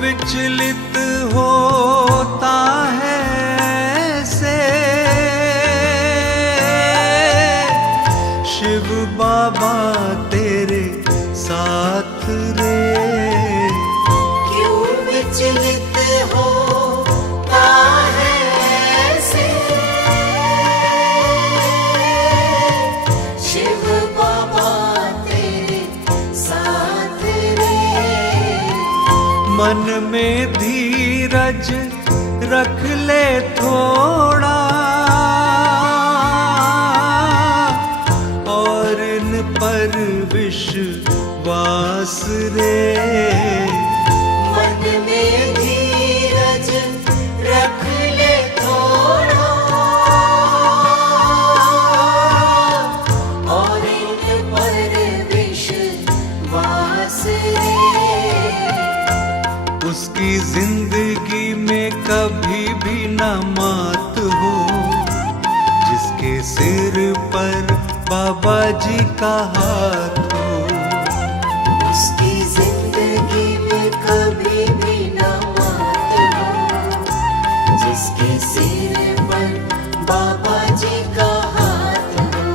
विचलित होता है ऐसे शिव बाबा तेरे साथ रे। क्यों विचलित होता है ऐसे शिव बाबा तेरे साथ रे। मन में धीरज रख ले थोड़ा, और इन पर विश्वास रे। मन में धीरज रख ले थोड़ा, और इन पर विश्वास रे। उसकी जिंदगी में कभी भी ना मात हो, जिसके सिर पर बाबा जी का हाथ हो। उसकी जिंदगी में कभी भी ना मात हो, जिसके सिर पर बाबा जी का हाथ हो।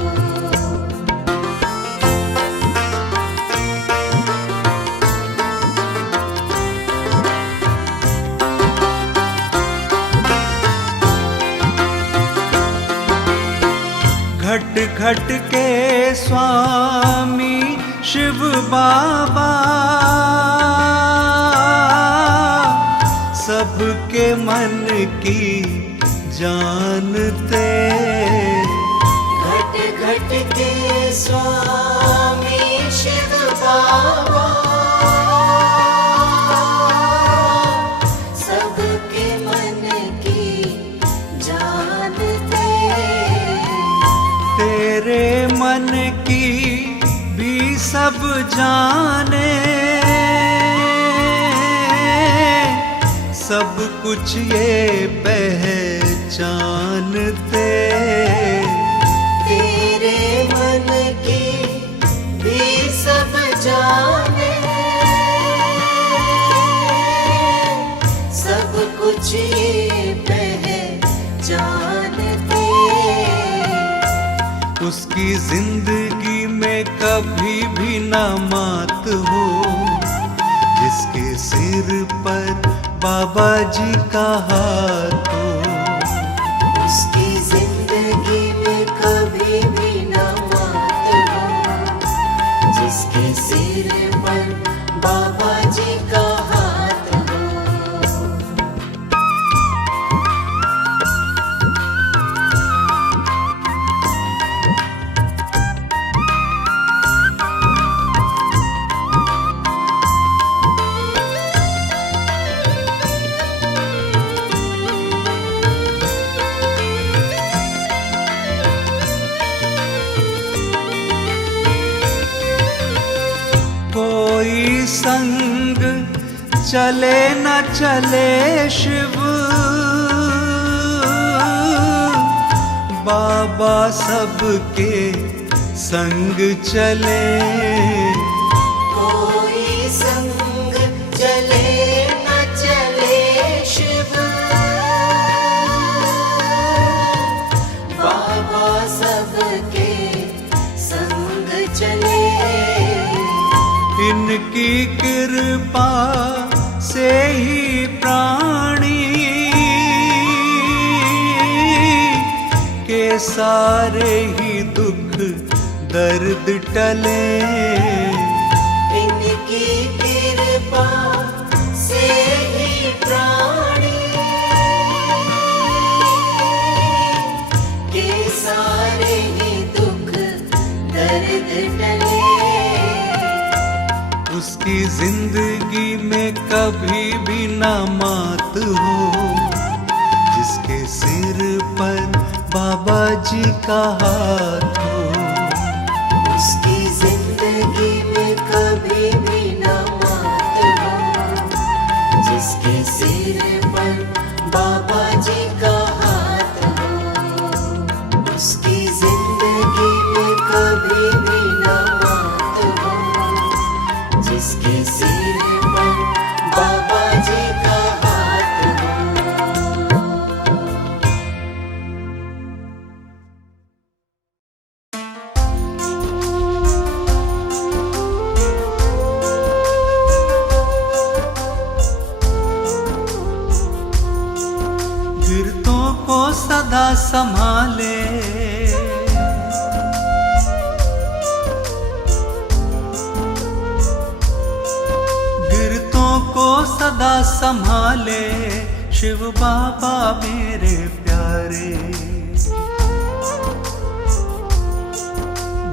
घट घट के स्वामी शिव बाबा सबके मन की जानते। घट घट के स्वामी शिव बाबा, सबके मन की जानते। तेरे मन की भी सब जाने, सब कुछ ये पहचानते। तेरे मन की भी सब जाने, सब कुछ ये पहचानते। उसकी जिंदगी में कभी भी ना मात हो, जिसके सिर पर बाबा जी का हाथ हो। उसकी जिंदगी में कभी भी ना मात हो, जिसके सिर पर बाबा जी का हाथ हो। कोई संग चले न चले शिव, बाबा सबके संग चले। कोई संग चले न चले शिव, बाबा सबके संग चले। इनकी कृपा से ही प्राणी के सारे ही दुख दर्द टले। इनकी कृपा से ही प्राणी के सारे ही दुख दर्द टले। उसकी जिंदगी में कभी भी ना मात हो, जिसके सिर पर बाबा जी का हाथ हो। उसकी जिंदगी में कभी भी ना मात हो, जिसके सिर पर बाबा जी का हाथ हो। उसकी जिंदगी में कभी भी ना मात हो, जिसके सिर पर बाबा जी का हाथ हो। गिरतों को सदा संभाले, गिरतों को सदा संभाले शिव बाबा मेरे प्यारे।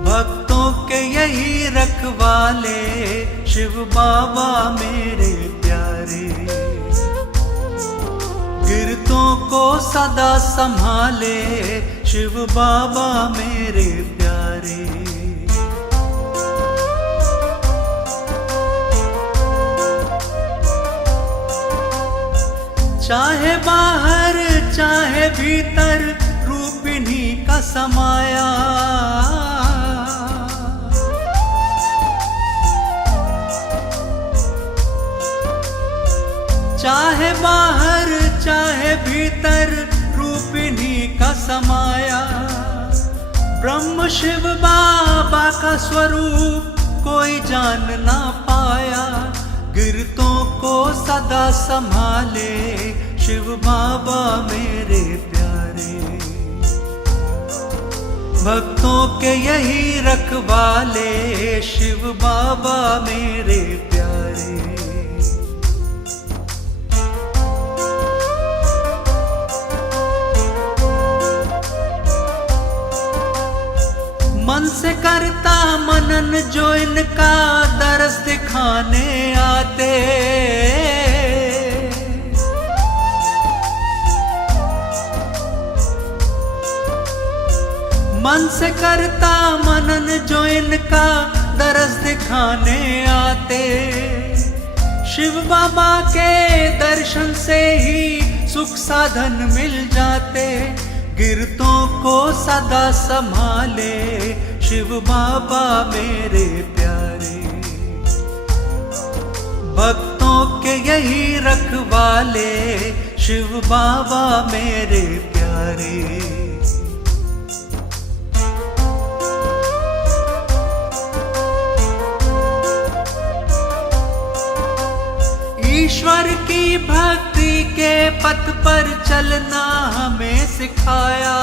भक्तों के यही रखवाले शिव बाबा मेरे प्यारे। गिरतों को सदा संभाले शिव बाबा मेरे प्यारे। चाहे बाहर चाहे भीतर रूप इन्हीं का समाया। चाहे बाहर चाहे भीतर रूप इन्हीं का समाया। ब्रह्म शिव बाबा का स्वरूप कोई जान ना पाया। गिरतों को सदा संभाले शिव बाबा मेरे प्यारे। भक्तों के यही रखवाले शिव बाबा मेरे प्यारे। मन से करता मनन जो इनका दरस दिखाने आते। मन से करता मनन जो इनका दरस दिखाने आते। शिव बाबा के दर्शन से ही सुख साधन मिल जाते। गिरतों को सदा संभाले शिव बाबा मेरे प्यारे। भक्तों के यही रखवाले शिव बाबा मेरे प्यारे। ईश्वर की भक्ति के पथ पर चलना हमें सिखाया।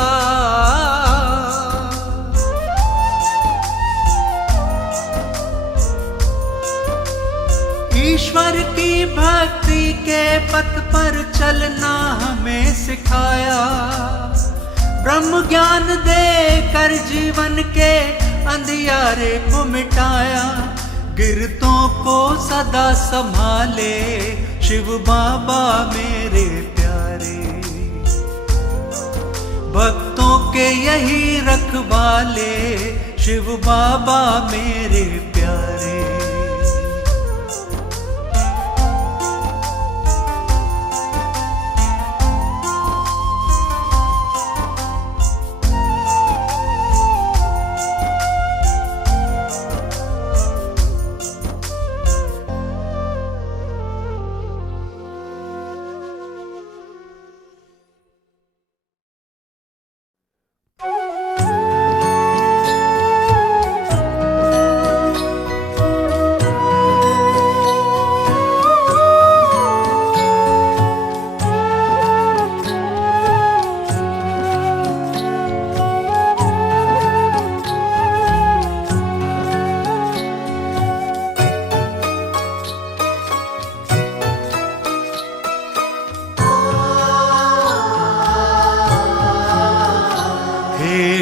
ईश्वर की भक्ति के पथ पर चलना हमें सिखाया। ब्रह्म ज्ञान देकर जीवन के अंधियारे को मिटाया। गिरतों को सदा संभाले शिव बाबा मेरे प्यारे। भक्तों के यही रखवाले शिव बाबा मेरे प्यारे।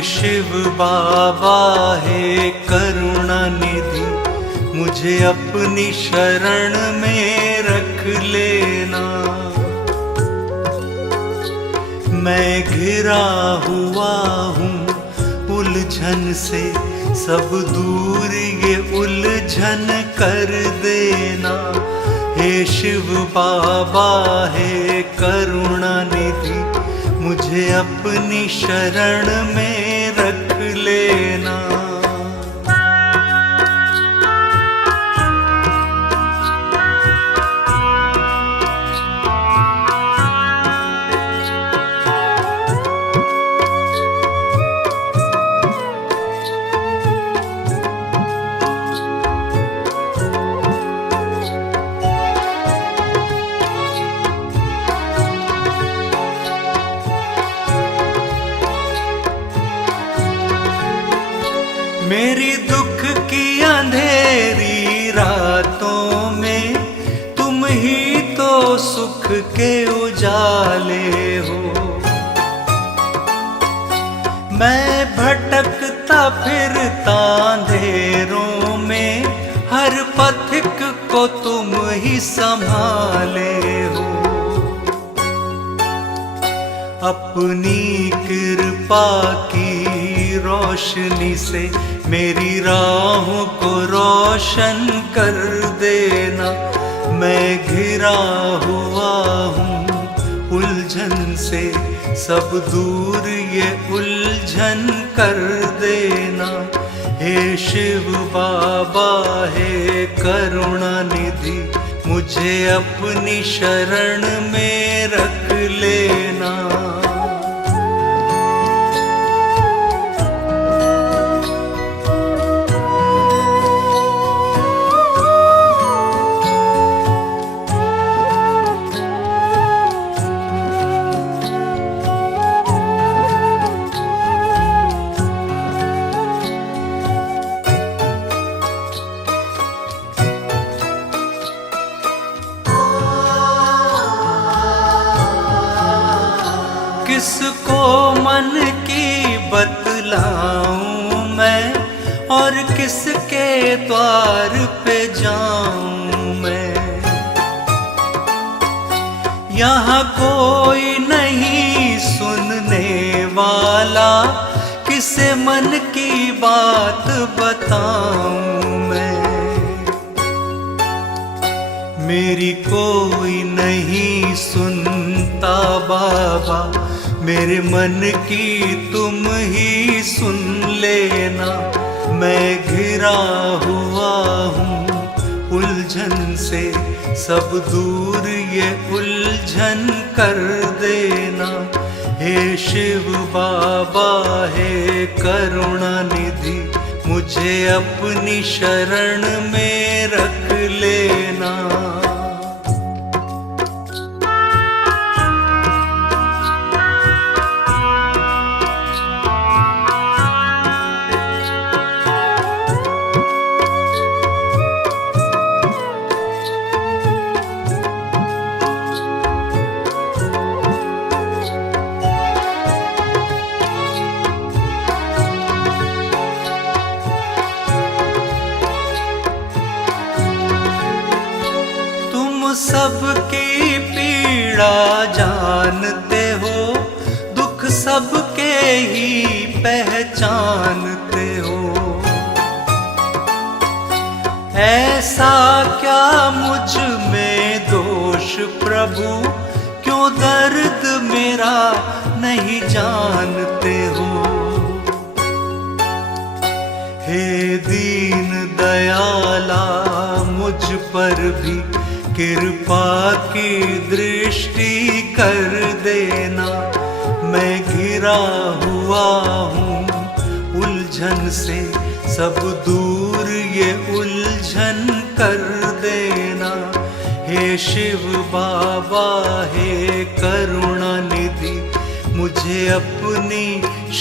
शिव बाबा है करुणा निधि, मुझे अपनी शरण में रख लेना। मैं घिरा हुआ हूँ उलझन से, सब दूर ये उलझन कर देना। हे शिव बाबा है करुणा निधि, मुझे अपनी शरण में रख लेना। मेरी दुख की अंधेरी रातों में तुम ही तो सुख के उजाले हो। मैं भटकता फिरता अंधेरों में, हर पथिक को तुम ही संभाले हो। अपनी कृपा की रोशनी से मेरी राहों को रोशन कर देना। मैं घिरा हुआ हूँ उलझन से, सब दूर ये उलझन कर देना। हे शिव बाबा है करुणा निधि, मुझे अपनी शरण में रख लेना। किसको मन की बतलाऊं मैं, और किसके द्वार पे जाऊं मैं। यहाँ कोई नहीं सुनने वाला, किसे मन की बात बताऊं मैं। मेरी कोई नहीं सुनता बाबा, मेरे मन की तुम ही सुन लेना। मैं घिरा हुआ हूँ उलझन से, सब दूर ये उलझन कर देना। हे शिव बाबा हे करुणा निधि, मुझे अपनी शरण में रख लेना। सबकी पीड़ा जानते हो, दुख सबके ही पहचानते हो। ऐसा क्या मुझ में दोष प्रभु, क्यों दर्द मेरा नहीं जानते हो। हे दीन दयाला मुझ पर भी कृपा की दृष्टि कर देना। मैं घिरा हुआ हूँ उलझन से, सब दूर ये उलझन कर देना। हे शिव बाबा हे करुणा निधि, मुझे अपनी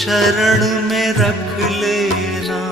शरण में रख लेना।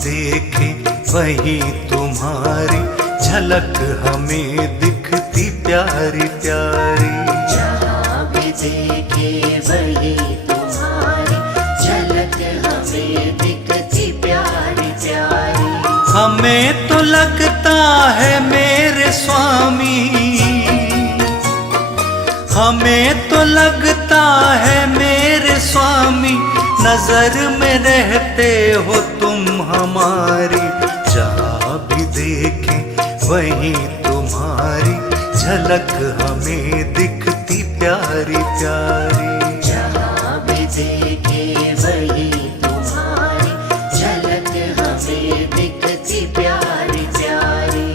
देखे वही तुम्हारी झलक हमें दिखती प्यारी प्यारी। जहाँ भी देखे वही तुम्हारी झलक हमें दिखती प्यारी प्यारी। हमें तो लगता है मेरे स्वामी, हमें तो लगता है मेरे स्वामी, नजर में रहते हो तुम हमारी। जहाँ भी देखें वही तुम्हारी झलक हमें दिखती प्यारी प्यारी। जहाँ भी देखे वही तुम्हारी झलक हमें दिखती प्यारी प्यारी।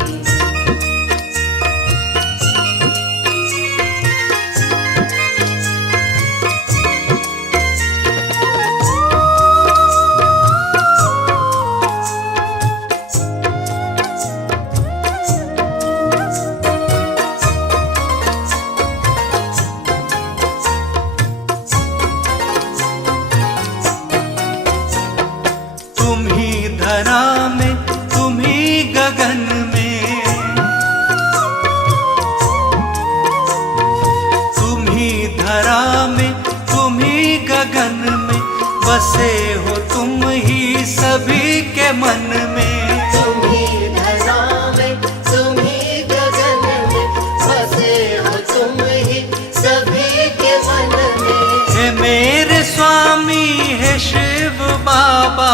बसे हो तुम ही सभी के मन में। तुम ही धरा में, तुम ही गगन में, बसे हो तुम ही सभी के मन में। हे मेरे स्वामी हे शिव बाबा,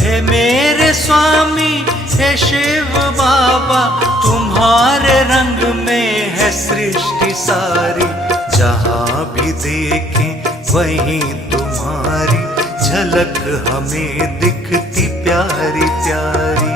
हे मेरे स्वामी हे शिव बाबा, तुम्हारे रंग में है सृष्टि सारी। जहाँ भी देखें वहीं तुम्हारी झलक हमें दिखती प्यारी प्यारी।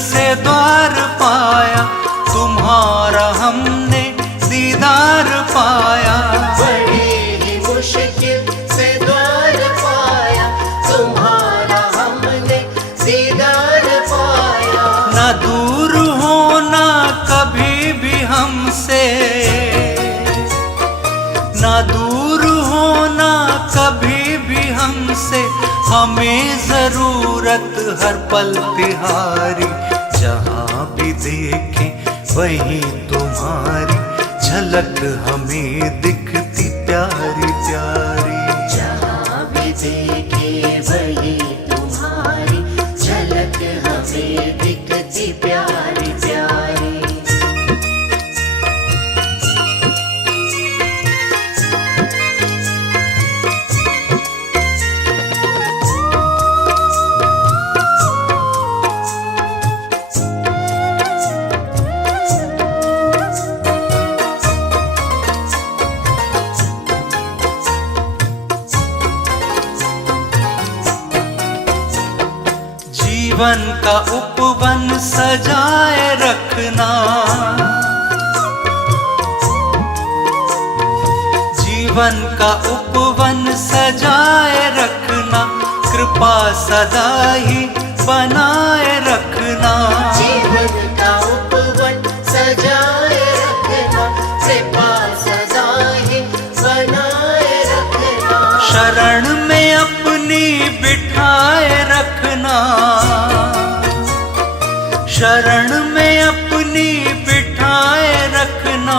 से द्वार पाया, तुम्हारा हमने दीदार पाया। बड़ी ही मुश्किल से द्वार पाया, तुम्हारा हमने दीदार पाया। ना दूर होना कभी भी हमसे, ना दूर होना कभी भी हमसे, हमें जरूरत हर पल तिहारी। जहाँ भी देखें वहीं तुम्हारी झलक हमें दिखती प्यारी प्यारी। जहाँ भी देखे वही तुम्हारी झलक हमें दिखती प्यारी प्यारी। जीवन का उपवन सजाए रखना, जीवन का उपवन सजाए रखना, कृपा सदा ही बनाए रखना। जीवन का उपवन सजाए रखना, कृपा सदा ही बनाए रखना। शरण में अपनी बिठाए रखना, शरण में अपनी बिठाए रखना,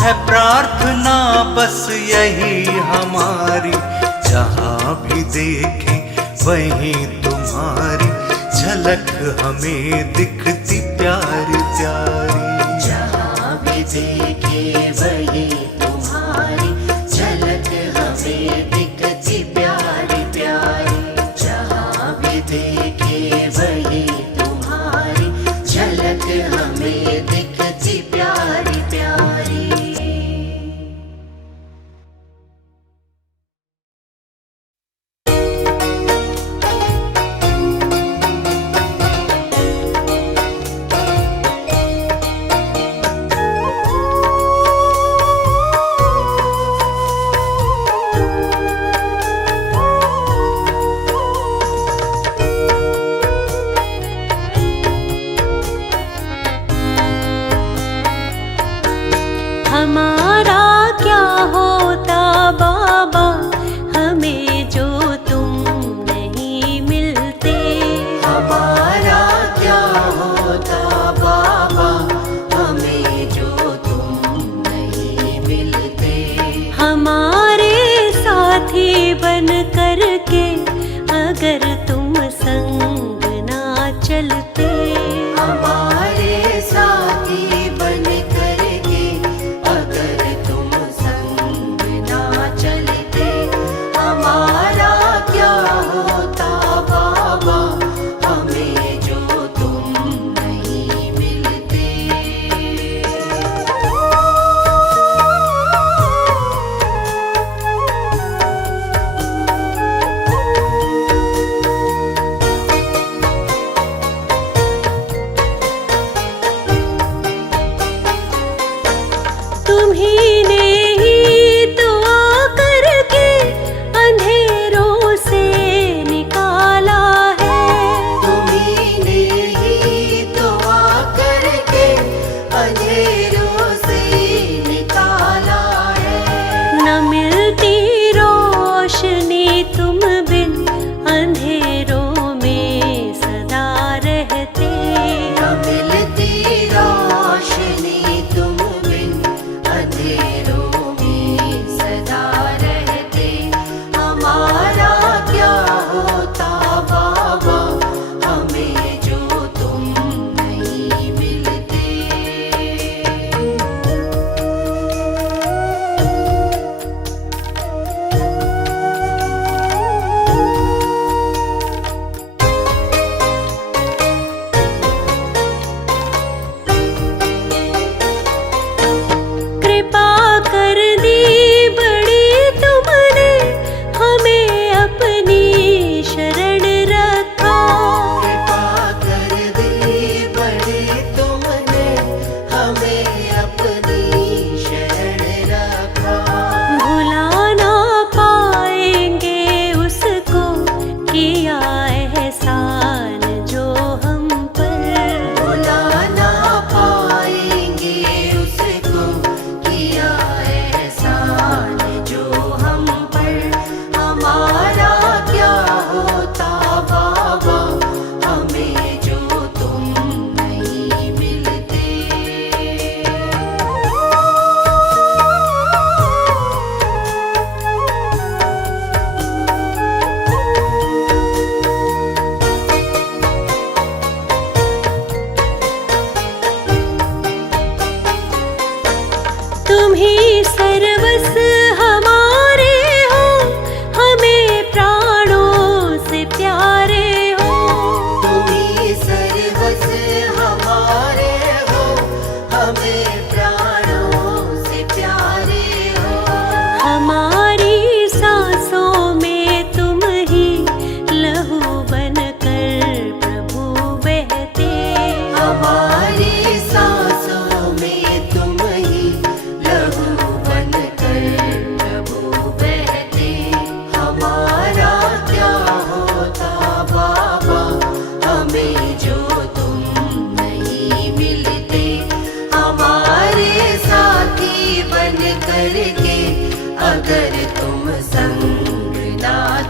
है प्रार्थना बस यही हमारी। जहाँ भी देखें वहीं तुम्हारी झलक हमें दिखती प्यारी प्यारी। जहाँ भी देखे वही तुम्हारी झलक हमें दिखती प्यारी प्यारी। जहाँ भी देखे वही तुम्हारी झलक हमें दिखती प्यारी प्यारी।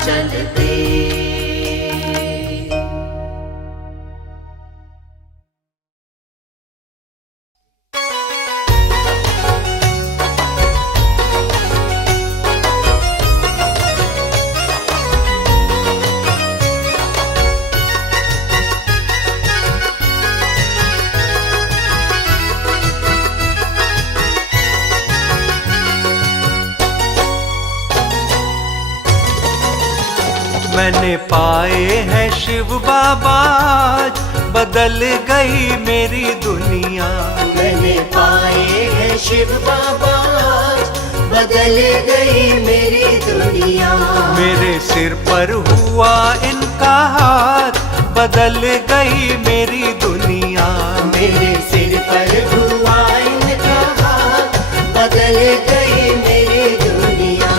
चलते। मैंने पाए हैं शिव बाबा, बदल गई मेरी दुनिया। मैंने पाए हैं शिव बाबा, बदल गई मेरी दुनिया। मेरे सिर पर हुआ इनका हाथ, बदल गई मेरी दुनिया। मेरे सिर पर हुआ इनका हाथ, बदल गई मेरी दुनिया।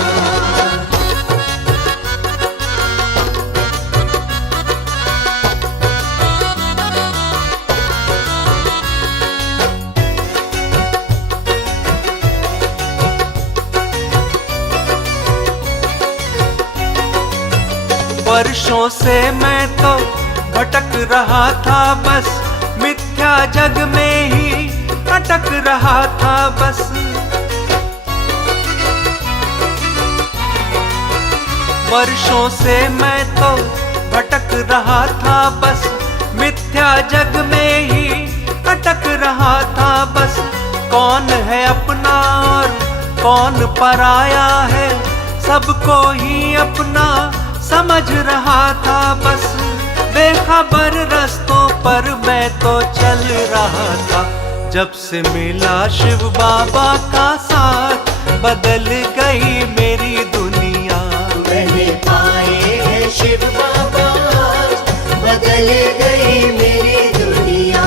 वर्षों से मैं तो भटक रहा था, बस मिथ्या जग में ही अटक रहा था बस। वर्षों से मैं तो भटक रहा था, बस मिथ्या जग में ही अटक रहा था बस। कौन है अपना और कौन पराया है, सबको ही अपना समझ रहा था बस। बेखबर रास्तों पर मैं तो चल रहा था, जब से मिला शिव बाबा का साथ, बदल गई मेरी दुनिया। मैंने पाए हैं शिव बाबा, बदल गई मेरी दुनिया।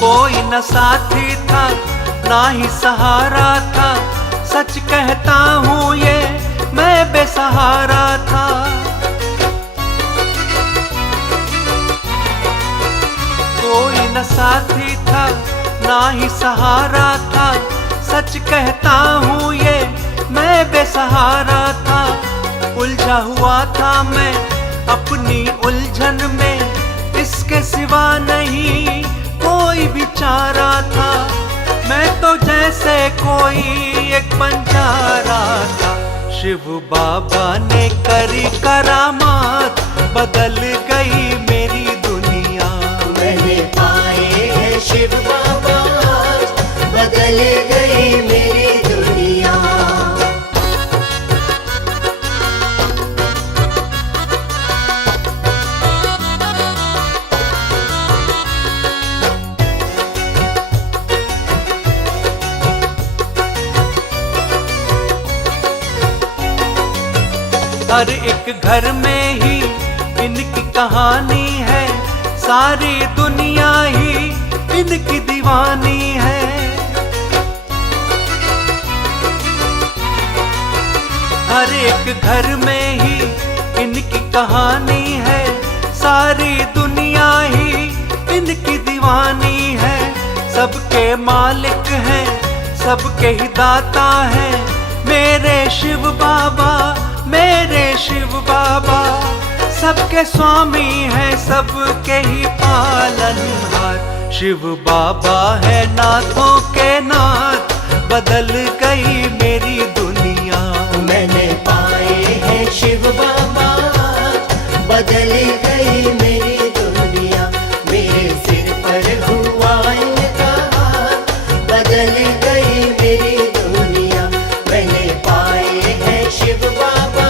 कोई न साथी था ना ही सहारा था, सच कहता हूँ ये मैं बेसहारा था। कोई न साथी था ना ही सहारा था, सच कहता हूँ ये मैं बेसहारा था। उलझा हुआ था मैं अपनी उलझन में, इसके सिवा नहीं कोई बिचारा था। मैं तो जैसे कोई एक बंजारा था, शिव बाबा ने करी करामात, बदल गई मेरी दुनिया। मैंने पाए हैं शिव बाबा, बदल गई मेरी दुनिया। हर एक घर में ही इनकी कहानी है, सारी दुनिया ही इनकी दीवानी है। हर एक घर में ही इनकी कहानी है, सारी दुनिया ही इनकी दीवानी है। सबके मालिक हैं, सबके ही दाता हैं, मेरे शिव बाबा, मेरे शिव बाबा। सबके स्वामी हैं, सबके ही पालनहार, शिव बाबा है नाथों के नाथ, बदल गई मेरी दुनिया। मैंने पाए हैं शिव बाबा, बदल गई मेरी दुनिया। मेरे सिर पर हुआ इनका हाथ, बदल गई मेरी दुनिया। मैंने पाए हैं शिव बाबा,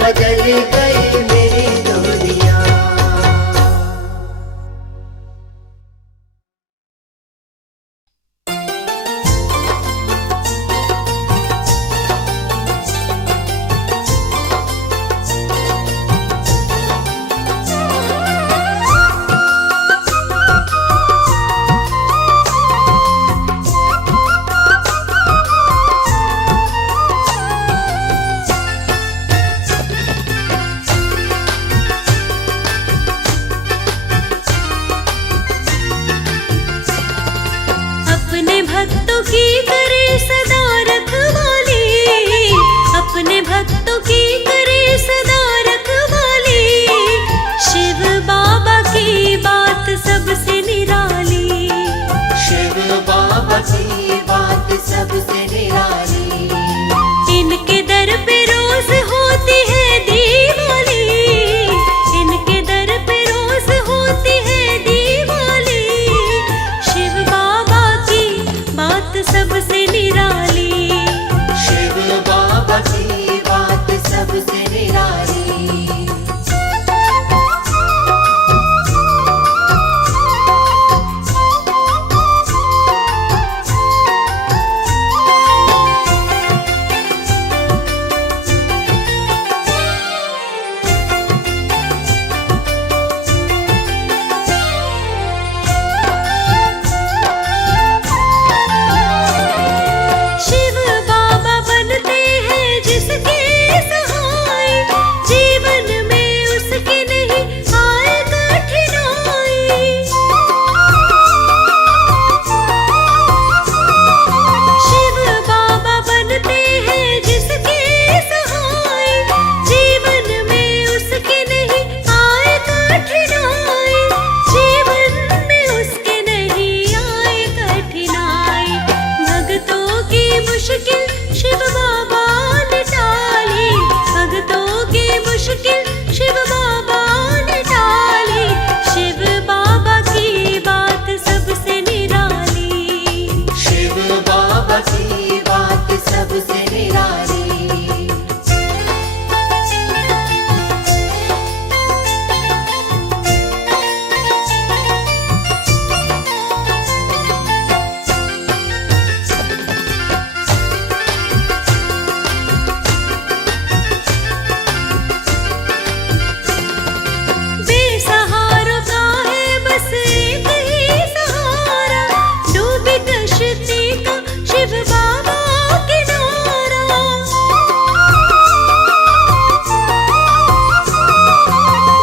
बदल गई मेरी दुनिया। भक्तों की करे सदा रखवाली, अपने भक्तों की करे सदा रखवाली। शिव बाबा की बात सबसे निराली, शिव बाबा की बात सबसे निराली। इनके दर पे रोज होती है दिवाली, इनके दर पे रोज होती है दिवाली। शिव बाबा की बात सबसे निराली, शिव बाबा की बात सबसे निराली। शिव बाबा बनते हैं जिसके सहाय, जीवन में उसके नहीं आए कठिनाई। शिव बाबा बनते हैं जिसके सहाय, जीवन में उसके नहीं आए कठिनाई, जीवन में उसके नहीं आए कठिनाई। भक्तों की मुश्किल शिव बाबा ने टाली, भक्तों की मुश्किल शिव बाबा ने टाली। शिव बाबा की बात सबसे निराली, शिव बाबा की बात सबसे निराली। बेसहारों का है बस एक ही सहारा, डूबी कश्ती का शिव बाबा किनारा।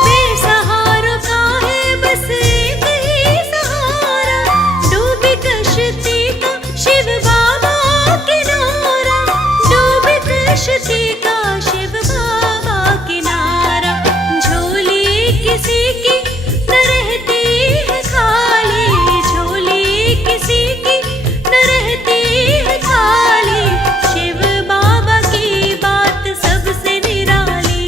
बेसहारों का है बस एक ही सहारा, डूबी कश्ती का शिव बाबा किनारा, डूबी कश्ती का शिव बाबा किनारा। झोली किसी की न रहती है खाली, झोली किसी की न रहती है खाली। शिव बाबा की बात सबसे निराली,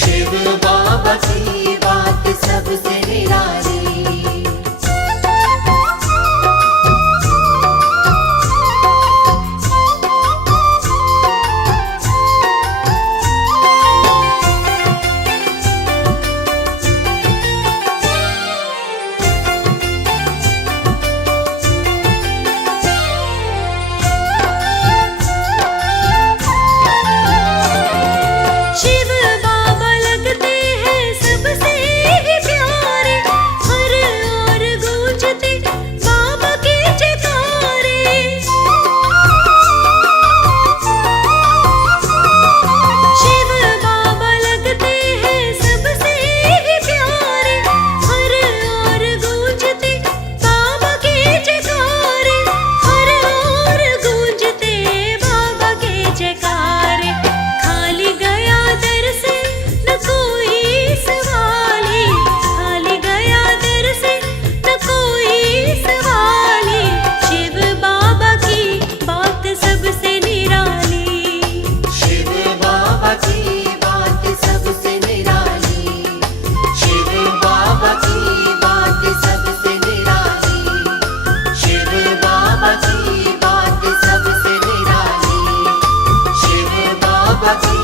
शिव बाबा की बात सबसे निराली। शिव बाबा लगते हैं सबसे ही प्यारे, हर ओर गूंजते बाबा के जयकारे। शिव बाबा लगते हैं सबसे ही प्यारे, हर ओर गूंजते बाबा के जयकारे, हर ओर गूंजते बाबा के जयकारे। खाली गया दर से न कोई सवाली, खाली गया दर से न कोई सवाली। शिव बाबा की बात सबसे निराली, शिव बाबा की बात सबसे निराली। शिव बाबा की बात सबसे निराली, शिव बाबा की बात सबसे निराली। शिव बाबा की